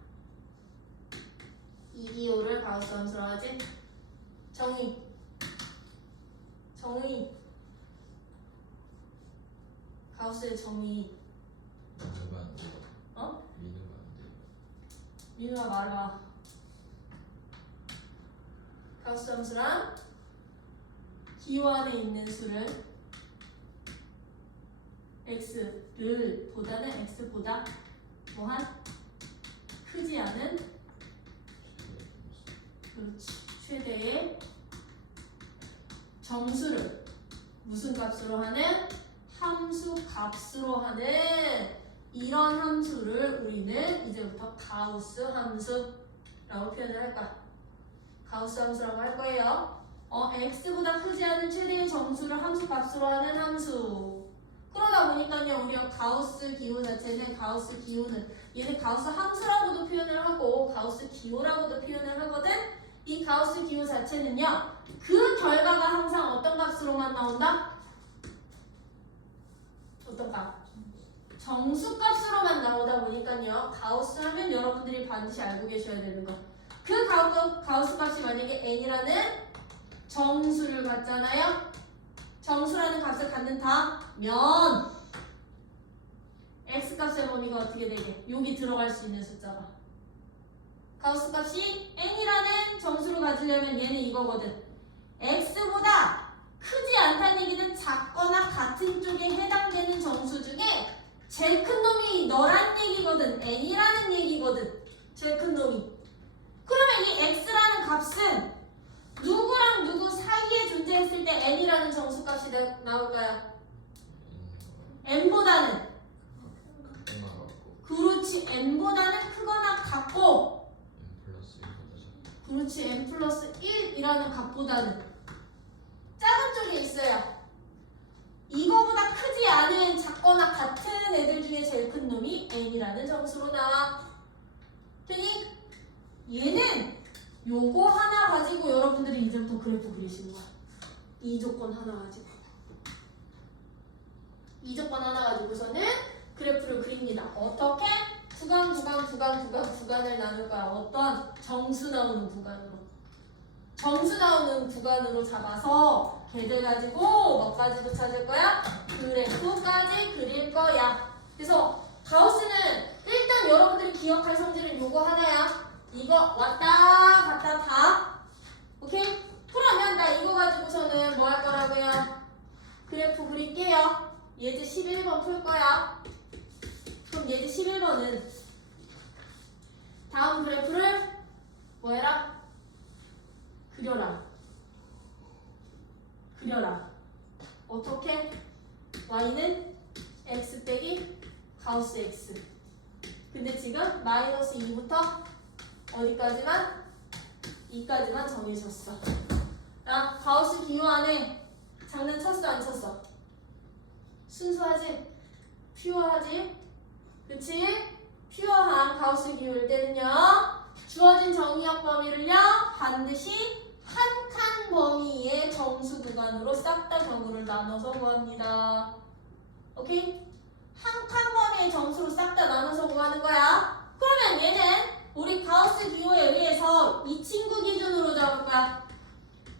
2기호를 가우스 함수로 하지. 정의 가우스의 정의. 민우가 안 돼요. 민우가 안 돼요. 민우가 말해봐. 가우스 함수란 기호 안에 있는 수를 x를 보다는 x보다 뭐한 크지 않은 그렇지 최대의 정수를 무슨 값으로 하는 함수 값으로 하는 이런 함수를 우리는 이제부터 가우스 함수라고 표현을 할 거야. 가우스 함수라고 할 거예요. x보다 크지 않은 최대의 정수를 함수 값으로 하는 함수. 그러다 보니까요, 우리가 가우스 기호 자체는 가우스 기호는 얘는 가우스 함수라고도 표현을 하고 가우스 기호라고도 표현을 하거든. 이 가우스 기호 자체는요, 그 결과가 항상 어떤 값으로만 나온다? 어떤 값? 정수 값으로만 나오다 보니까요, 가우스 하면 여러분들이 반드시 알고 계셔야 되는 거. 그 가우스 값이 만약에 n이라는 정수를 갖잖아요. 정수라는 값을 갖는다면 x 값의 범위가 어떻게 되게? 여기 들어갈 수 있는 숫자가 가우스 값이 n이라는 정수를 가지려면 얘는 이거거든. x보다 크지 않다는 얘기는 작거나 같은 쪽에 해당되는 정수 중에 제일 큰 놈이 너란 얘기거든. n이라는 얘기거든. 제일 큰 놈이. 그러면 이 x라는 값은 누구랑 누구 사이에 존재했을 때 n이라는 정수값이 나올까요? n보다는 그렇지 n보다는 크거나 같고 그렇지 n 플러스 1이라는 값보다는 작은 쪽에 있어요. 이거보다 크지 않은 작거나 같은 애들 중에 제일 큰 놈이 n이라는 정수로 나와. 그니 얘는 요거 하나 가지고 여러분들이 이제부터 그래프 그리시는 거야. 이 조건 하나 가지고. 이 조건 하나 가지고서는 그래프를 그립니다. 어떻게? 구간을 나눌 거야. 어떤? 정수 나오는 구간으로. 정수 나오는 구간으로 잡아서 걔들 가지고 뭐까지도 찾을 거야? 그래프까지 그릴 거야. 그래서 가우스는 일단 여러분들이 기억할 성질은 요거 하나야. 이거 왔다 갔다 다. 오케이? 그러면 나 이거 가지고서는 뭐 할 거라고요? 그래프 그릴게요. 예제 11번 풀 거야. 그럼 예제 11번은 다음 그래프를 뭐 해라? 그려라. 어떻게? y는 x 빼기 가우스 x. 근데 지금 마이너스 2부터 어디까지만? 2까지만 정해졌어. 야, 가우스 기호 안에 장난쳤어 안 쳤어? 순수하지? 퓨어하지? 그치? 퓨어한 가우스 기호일 때는요, 주어진 정의역 범위를요 반드시 한 칸 범위의 정수 구간으로 싹 다 경우를 나눠서 구합니다. 오케이? 한 칸 범위의 정수로 싹 다 나눠서 구하는 거야. 그러면 얘는 우리 가우스 기호에 의해서 이 친구 기준으로 잡을 거야.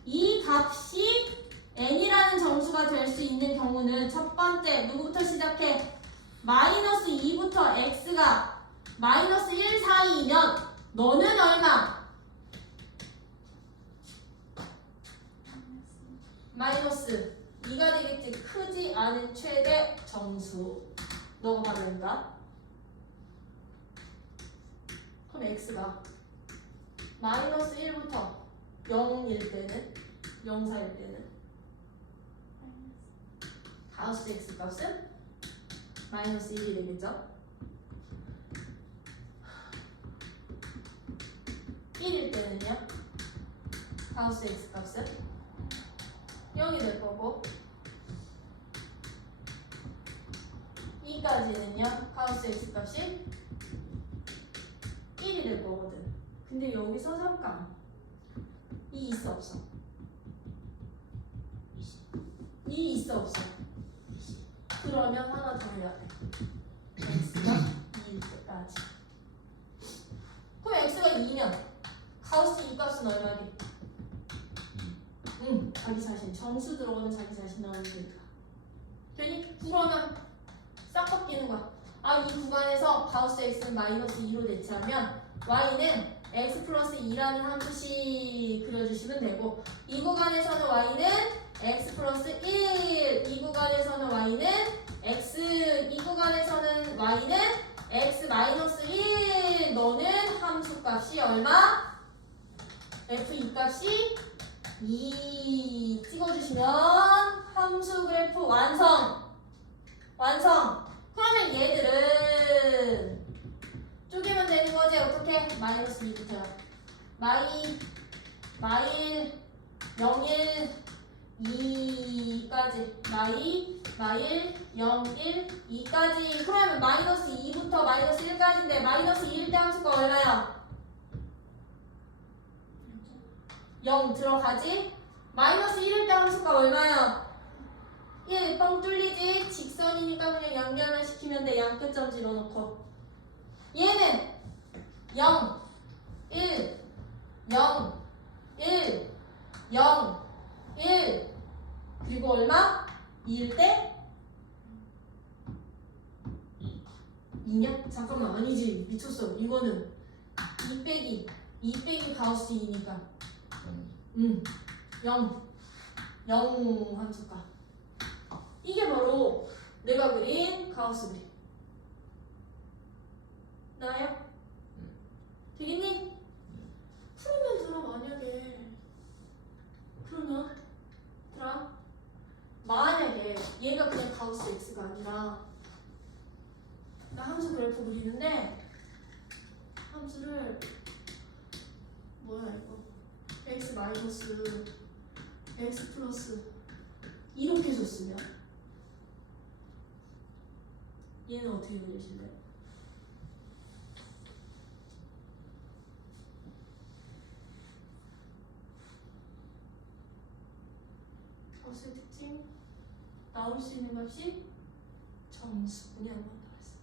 이 값이 n이라는 정수가 될 수 있는 경우는 첫 번째 누구부터 시작해? 마이너스 2부터 x가 마이너스 1 사이이면 너는 얼마? 마이너스 2가 되겠지. 크지 않은 최대 정수. 너가 바르니까. 그럼 x가 마이너스 1부터 0일 때는 0 사일 때는 가우스 x 값은 마이너스 1이 되겠죠? 1일 때는요 가우스 x 값은 0이 될 거고 2까지는요 가우스 x 값이 1이 될 거거든. 근데 여기서 잠깐 이 있어 없어? 이 있어 없어? 그러면 하나 더 해야 돼. x가 2일 때까지. 그럼 x가 2면 가우스 이 값은 얼마게? 자기 자신. 정수 들어가면 자기 자신 나오는 거니까. 괜히 그러면 싹 바뀌는 거야. 이 구간에서 가우스 x는 마이너스 2로 대체하면 y는 x 플러스 2라는 함수씩 그려주시면 되고, 이 구간에서는 y는 x 플러스 1, 이 구간에서는 y는 x 이 구간에서는 y는 x-1 너는 함수값이 얼마? f2 값이 2 찍어주시면 함수 그래프 완성. 그러면 얘들은 쪼개면 되는 거지. 어떻게? 마이너스 2부터요. 마일 0일 2까지 마일 0, 1, 2까지. 그러면 마이너스 2부터 마이너스 1까지인데 마이너스 1 때 함수가 얼마야? 0 들어가지? 마이너스 1일 때 함수가 얼마야? 1 뻥 뚫리지? 직선이니까 그냥 연결만 시키면 돼. 양끝점 집어넣고 얘는 0, 1, 0, 1, 0, 1 그리고 얼마? 2일 때? 2냐? 잠깐만 아니지 미쳤어. 이거는 2 빼기 가우스 2니까 0 함수가 이게 바로 내가 그린 가우스 그림 나요? 되겠니? 풀면 들어. 만약에 그러면 들어 만약에 얘가 그냥 가우스 x가 아니라 나 함수 그래프 그리는데 함수를 뭐야 이거 x 마이너스 x 플러스 이렇게 줬으면 얘는 어떻게 그리실래요? 가우스의 특징 나올 수 있는 값이 정수분이 안 나왔어.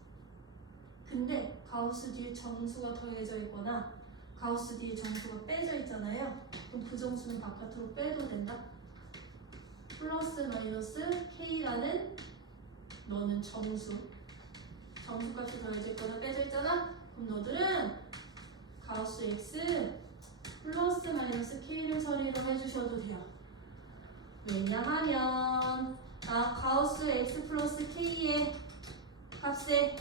근데 가우스 뒤에 정수가 더해져 있거나 가우스 뒤에 정수가 빼져 있잖아요. 그럼 그 정수는 바깥으로 빼도 된다. 플러스 마이너스 k라는 너는 정수값이 더해져 있거나 빼져 있잖아. 그럼 너들은 가우스 x 플러스 마이너스 k를 처리를 해주셔도 돼요. 왜냐하면 가우스 x 플러스 k의 값에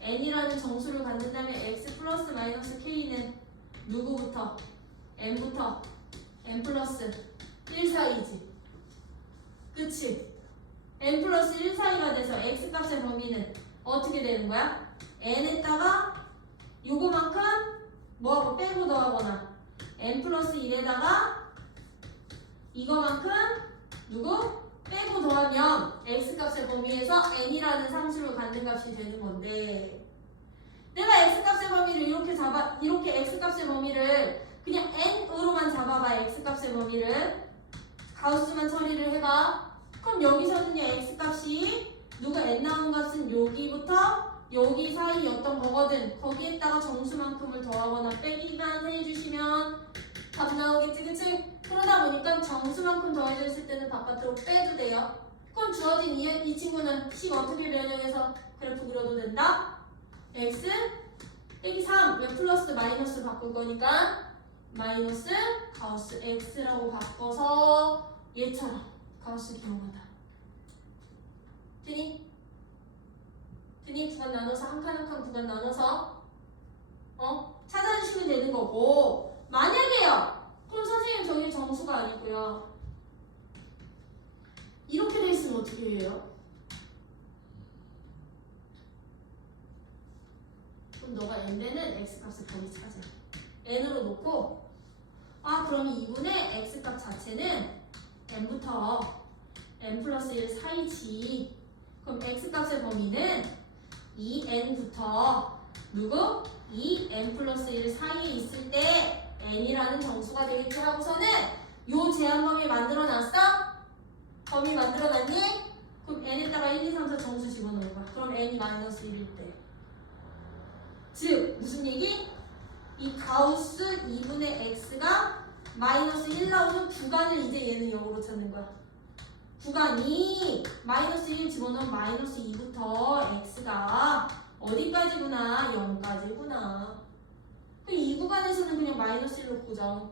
n이라는 정수를 갖는다면 x 플러스 마이너스 k는 누구부터? n부터 n 플러스 1 사이지. 그치? n 플러스 1 사이가 돼서 x 값의 범위는 어떻게 되는 거야? n에다가 요거만큼 뭐하고 빼고 더하거나 n 플러스 1에다가 이거만큼 누구? 빼고 더하면 x 값의 범위에서 n이라는 상수를 갖는 값이 되는 건데 내가 x 값의 범위를 이렇게 x 값의 범위를 그냥 n으로만 잡아봐. x 값의 범위를 가우스만 처리를 해봐. 그럼 여기서는요 x 값이 누가 n 나오는 값은 여기부터 여기 사이였던 거거든. 거기에다가 정수만큼을 더하거나 빼기만 해주시면 답 나오겠지, 그치? 그러다 보니까 정수만큼 더해져 있을 때는 바깥으로 빼도 돼요. 그럼 주어진 이 친구는 식 어떻게 변형해서 그래프 그려도 된다? x 빼기 3 왜 플러스 마이너스 바꿀 거니까 마이너스 가우스 x라고 바꿔서 얘처럼 가우스 기용하다. 되니? 구간 나눠서 한 칸 한 칸 구간 나눠서 찾아주시면 되는 거고 만약에요. 그럼 선생님 저기 정수가 아니고요. 이렇게 돼 있으면 어떻게 해요? 그럼 너가 n대는 x값을 거기 찾아. n으로 놓고 그러면 2분의 x값 자체는 n부터 n 플러스 1 사이지. 그럼 x값의 범위는 2n부터 누구? 2n 플러스 1 사이에 있을 때 n이라는 정수가 되겠지 하고서는 요 제한 범위 만들어놨어? 범위 만들어놨니? 그럼 n에다가 1, 2, 3, 4 정수 집어넣을 거야. 그럼 n이 마이너스 1일 때. 즉 무슨 얘기? 이 가우스 2분의 x가 마이너스 1 나오는 구간을 이제 얘는 0으로 찾는 거야. 구간이 마이너스 1 집어넣으면 마이너스 2부터 x가 어디까지구나? 0까지구나. 그럼 이 구간에서는 그냥 마이너스 1로 고정.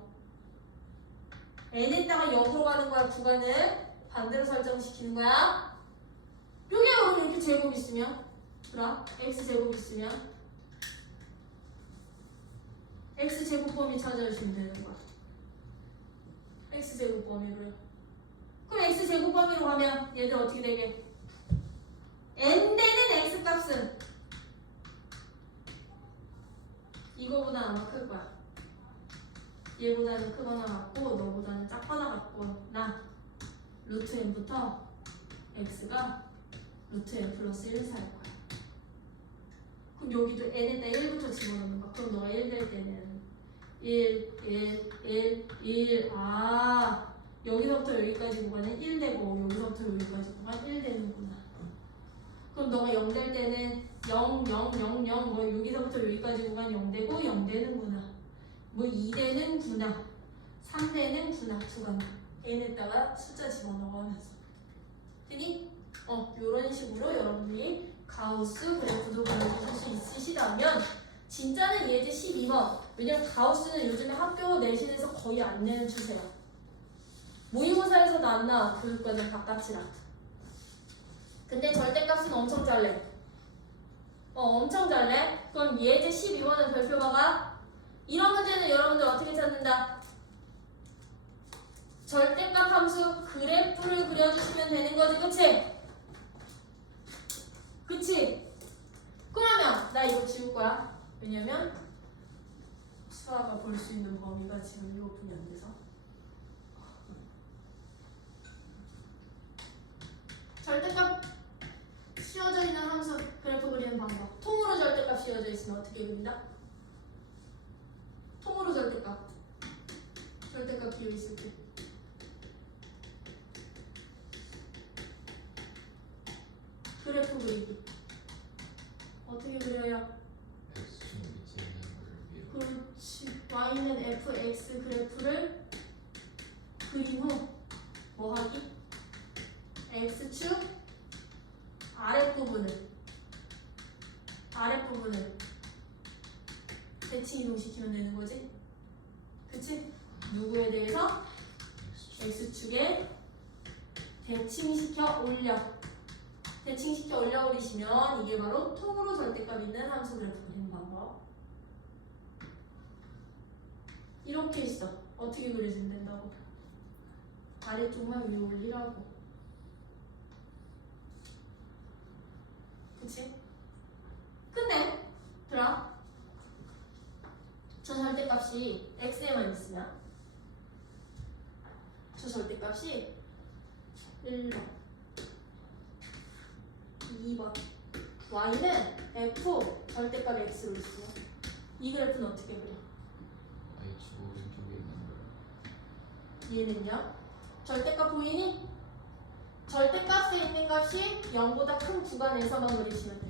n에다가 0으로 가는 거야. 구간을 반대로 설정시키는 거야. 요게 그럼 이렇게 제곱 있으면 그럼 x 제곱 있으면 x 제곱 범위 찾아주시면 되는 거야. x 제곱 범위로요. 그럼 x 제곱 범위로 가면 얘들 어떻게 되게? n 되는 x 값은 이거보다 아마 클 거야. 얘보다는 크거나 같고 너보다는 작거나 같거나 루트 n부터 x가 루트 n 플러스 1을 살 거야. 그럼 여기도 n에다 1부터 집어넣는 거야. 그럼 너가 1 될 때는 1 아 여기서부터 여기까지 구간은 1 되고 여기서부터 여기까지 구간 1 되는구나. 그럼 너가 0 될 때는 0, 0, 0, 0 뭐 여기서부터 여기까지 구간 0 되고 0 되는구나. 뭐 2 되는구나. 3 되는구나. 구간 n에다가 숫자 집어넣어가면서 되니? 요런 식으로 여러분들이 가우스 그래프도 그려주실 수 있으시다면 진짜는 예제 12번. 왜냐면 가우스는 요즘에 학교 내신에서 거의 안 내는 추세야. 모의고사에서도 안 나와. 교육과정 바깥이라. 근데 절대값은 엄청 잘 내. 엄청 잘 내. 그럼 예제 12번은 별표 봐봐. 이런 문제는 여러분들 어떻게 찾는다? 절대값 함수 그래프를 그려주시면 되는 거지, 그치? 그치? 그러면 나 이거 지울 거야. 왜냐면 수아가 볼 수 있는 범위가 지금 이것뿐이 안 돼서. 절대값 씌워져 있는 함수 그래프 그리는 방법. 통으로 절대값 씌워져 있으면 어떻게 그린다? 통으로 절대값 비어 있을 때 그래프 그리기 어떻게 그려요? x축 밑에 있는 걸 위로. 그렇지. y는 fx 그래프를 그린 후 뭐 하기? x축 아랫부분을 대칭 이동시키면 되는 거지? 그치? 누구에 대해서? x축에 대칭시켜 올려 버리시면 이게 바로 통으로 절대값 있는 함수 그래프 그리는 방법. 이렇게 있어. 어떻게 그려지면 된다고? 아래쪽만 위로 올리라고. 그치? 근데 들어. 저 절대값이 x에만 있으면 저 절대값이 1번 2번 y는 f 절대값 x로 있어요. 이 그래프는 어떻게 그려? y축 오른쪽에 있는 걸. 얘는요? 절대값 보이니? 절대값에 있는 값이 0보다 큰 구간에서만 그리시면 돼.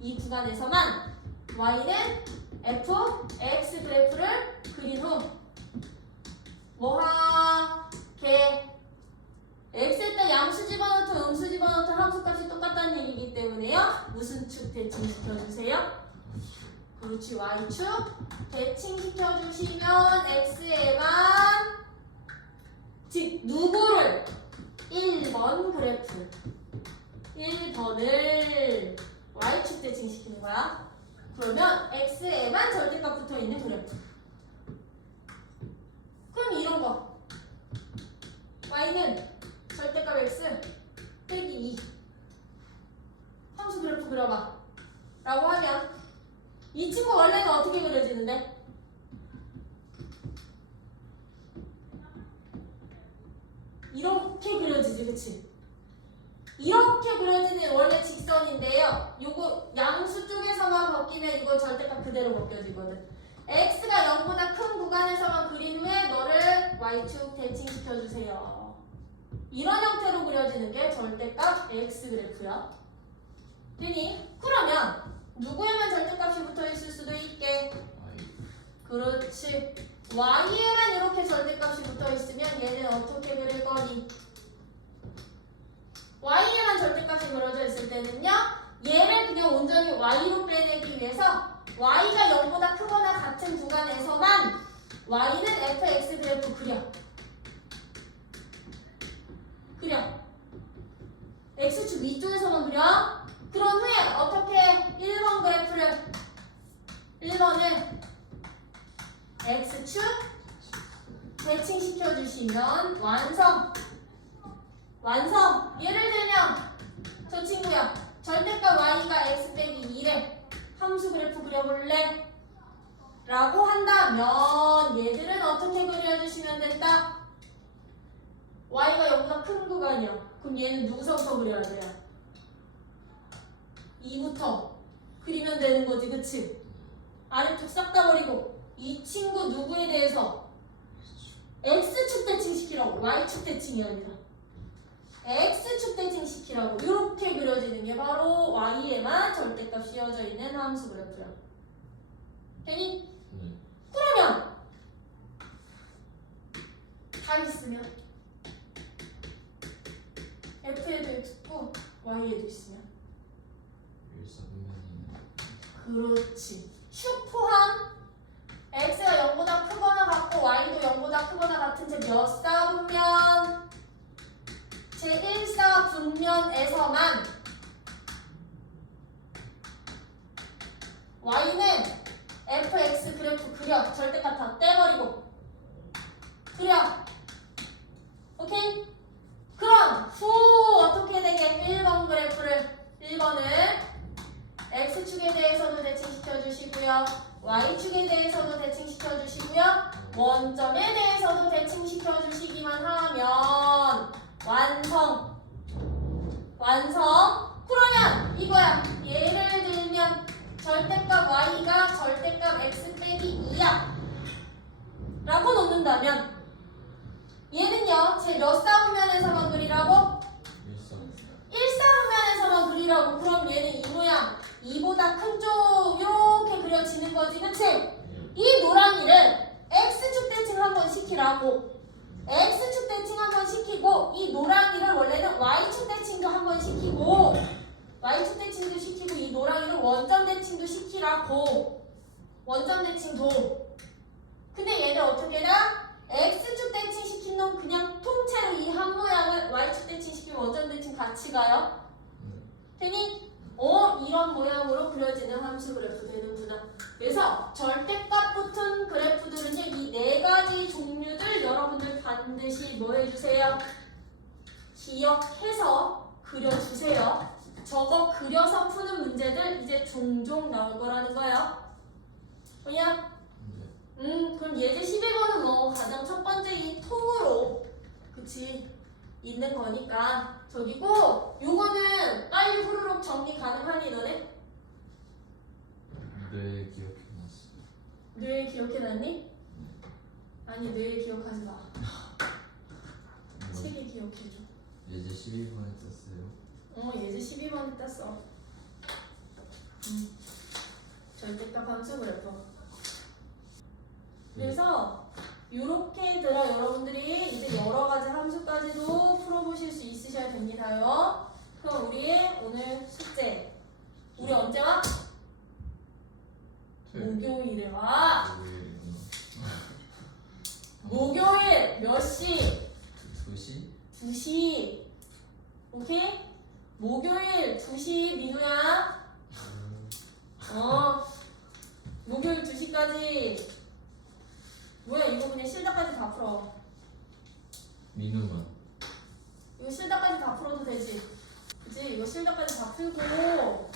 이 구간에서만 y는 f, x 그래프를 그린 후 뭐하게 x에다 양수 집어넣든 음수 집어넣든 함수값이 똑같다는 얘기이기 때문에요. 무슨 축 대칭시켜주세요? 그렇지. y축 대칭시켜주시면 x에만 즉 누구를? 1번 그래프 1번을 y축 대칭시키는 거야. 그러면 x에만 절대값 붙어있는 그래프. 그럼 이런 거 y는 절대값 x 빼기 2 함수 그래프 그려봐 라고 하면 이 친구 원래는 어떻게 그려지는데? 이렇게 그려지지, 그치? 이렇게 그려지는 원래 직선인데요. 요거 양수 쪽에서만 벗기면 이거 절대값 그대로 벗겨지거든. x가 0보다 큰 구간에서만 그린 후에 너를 y축 대칭시켜주세요. 이런 형태로 그려지는 게 절대값 x 그래프야. 되니? 그러면 누구에만 절대값이 붙어있을 수도 있게? y. 그렇지. y에만 이렇게 절대값이 붙어있으면 얘는 어떻게 그릴 거니? y에만 절대값이 그려져 있을 때는요. 얘를 그냥 온전히 y로 빼내기 위해서 y가 0보다 크거나 같은 구간에서만 y는 fx 그래프 그려. x축 위쪽에서만 그려. 그런 후에 어떻게 1번 그래프를 1번을 x축 대칭시켜 주시면 완성. 예를 들면 저 친구야, 절대값 y가 x 빼기 2래. 함수 그래프 그려볼래? 라고 한다면 얘들은 어떻게 그려주시면 된다? y가 0보다 큰 구간이야. 그럼 얘는 누구서부터 그려야 돼요? 2부터 그리면 되는 거지, 그치? 아래쪽 싹 다 버리고 이 친구 누구에 대해서 x축 대칭시키라고. y축 대칭이 아니라 x축 대칭시키라고. 이렇게 그려지는 게 바로 y에만 절대값 씌워져 있는 함수 그래프야. 되니? 네. 그러면 다 있으면 f에도 있고 y에도 있으면 그렇지. 축 포함 x가 0보다 크거나 같고 y도 0보다 크거나 같은 제 몇 사분면? 제 1사분면에서만 y는 fx 그래프 그려. 절대값 다 떼버리고 그려. 오케이? 그럼 후 어떻게 되게 1번 그래프를 1번을 x축에 대해서도 대칭시켜 주시고요. y축에 대해서도 대칭시켜 주시고요. 원점에 대해서도 대칭시켜 주시기만 하면 완성. 그러면 이거야. 예를 들면 절대값 y가 절대값 x 빼기 2야 라고 놓는다면 얘는요, 제 몇 사분면에서만 그리라고? 1사분면에서만 그리라고. 그럼 얘는 이 모양 2보다 큰 쪽 이렇게 그려지는 거지, 그치? 이 노랑이를 x축 대칭 한번 시키라고. x축 대칭 한번 시키고 이 노랑이를 원래는 y축 대칭도 한번 시키고 y축 대칭도 시키고 이 노랑이를 원점 대칭도 시키라고. 원점 대칭도. 근데 얘를 어떻게 해라? x축 대칭 시킨 놈 그냥 통째로 이 한 모양을 y축 대칭 시키면 원점 대칭 같이 가요? 되니? 이런 모양으로 그려지는 함수 그래프 되는구나. 그래서 절대값 붙은 그래프들은요, 이 네 가지 종류들 여러분들 반드시 뭐 해주세요? 기억해서 그려주세요. 저거 그려서 푸는 문제들 이제 종종 나올 거라는 거예요. 뭐냐? 그럼 예제 11번은 뭐 가장 첫 번째 이 통으로, 그치, 있는 거니까 저기고, 요거는 빨리 후루룩 정리 가능하니 너네? 네, 기억해놨어요. 뇌에 기억해놨니? 아니, 뇌에 기억하지 마. 책에 기억해줘. 예제 12번에 떴어요. 예제 12번에 땄어. 절대값 함수 그래프. 그래서 이렇게 들어 여러분들이 이제 여러 가지 함수까지도 풀어보실 수 있으셔야 됩니다요. 그럼 우리의 오늘 숙제, 우리 언제 와? 목요일에 와. 목요일 몇 시? 2시? 2시. 오케이? 목요일 2시 민우야. 목요일 2시까지. 뭐야, 이거 그냥 실다까지 다 풀어. 민우만. 이거 실다까지 다 풀어도 되지. 그치? 이거 실다까지 다 풀고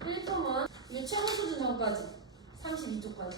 1품은 이게 최고 수준까지 32쪽까지.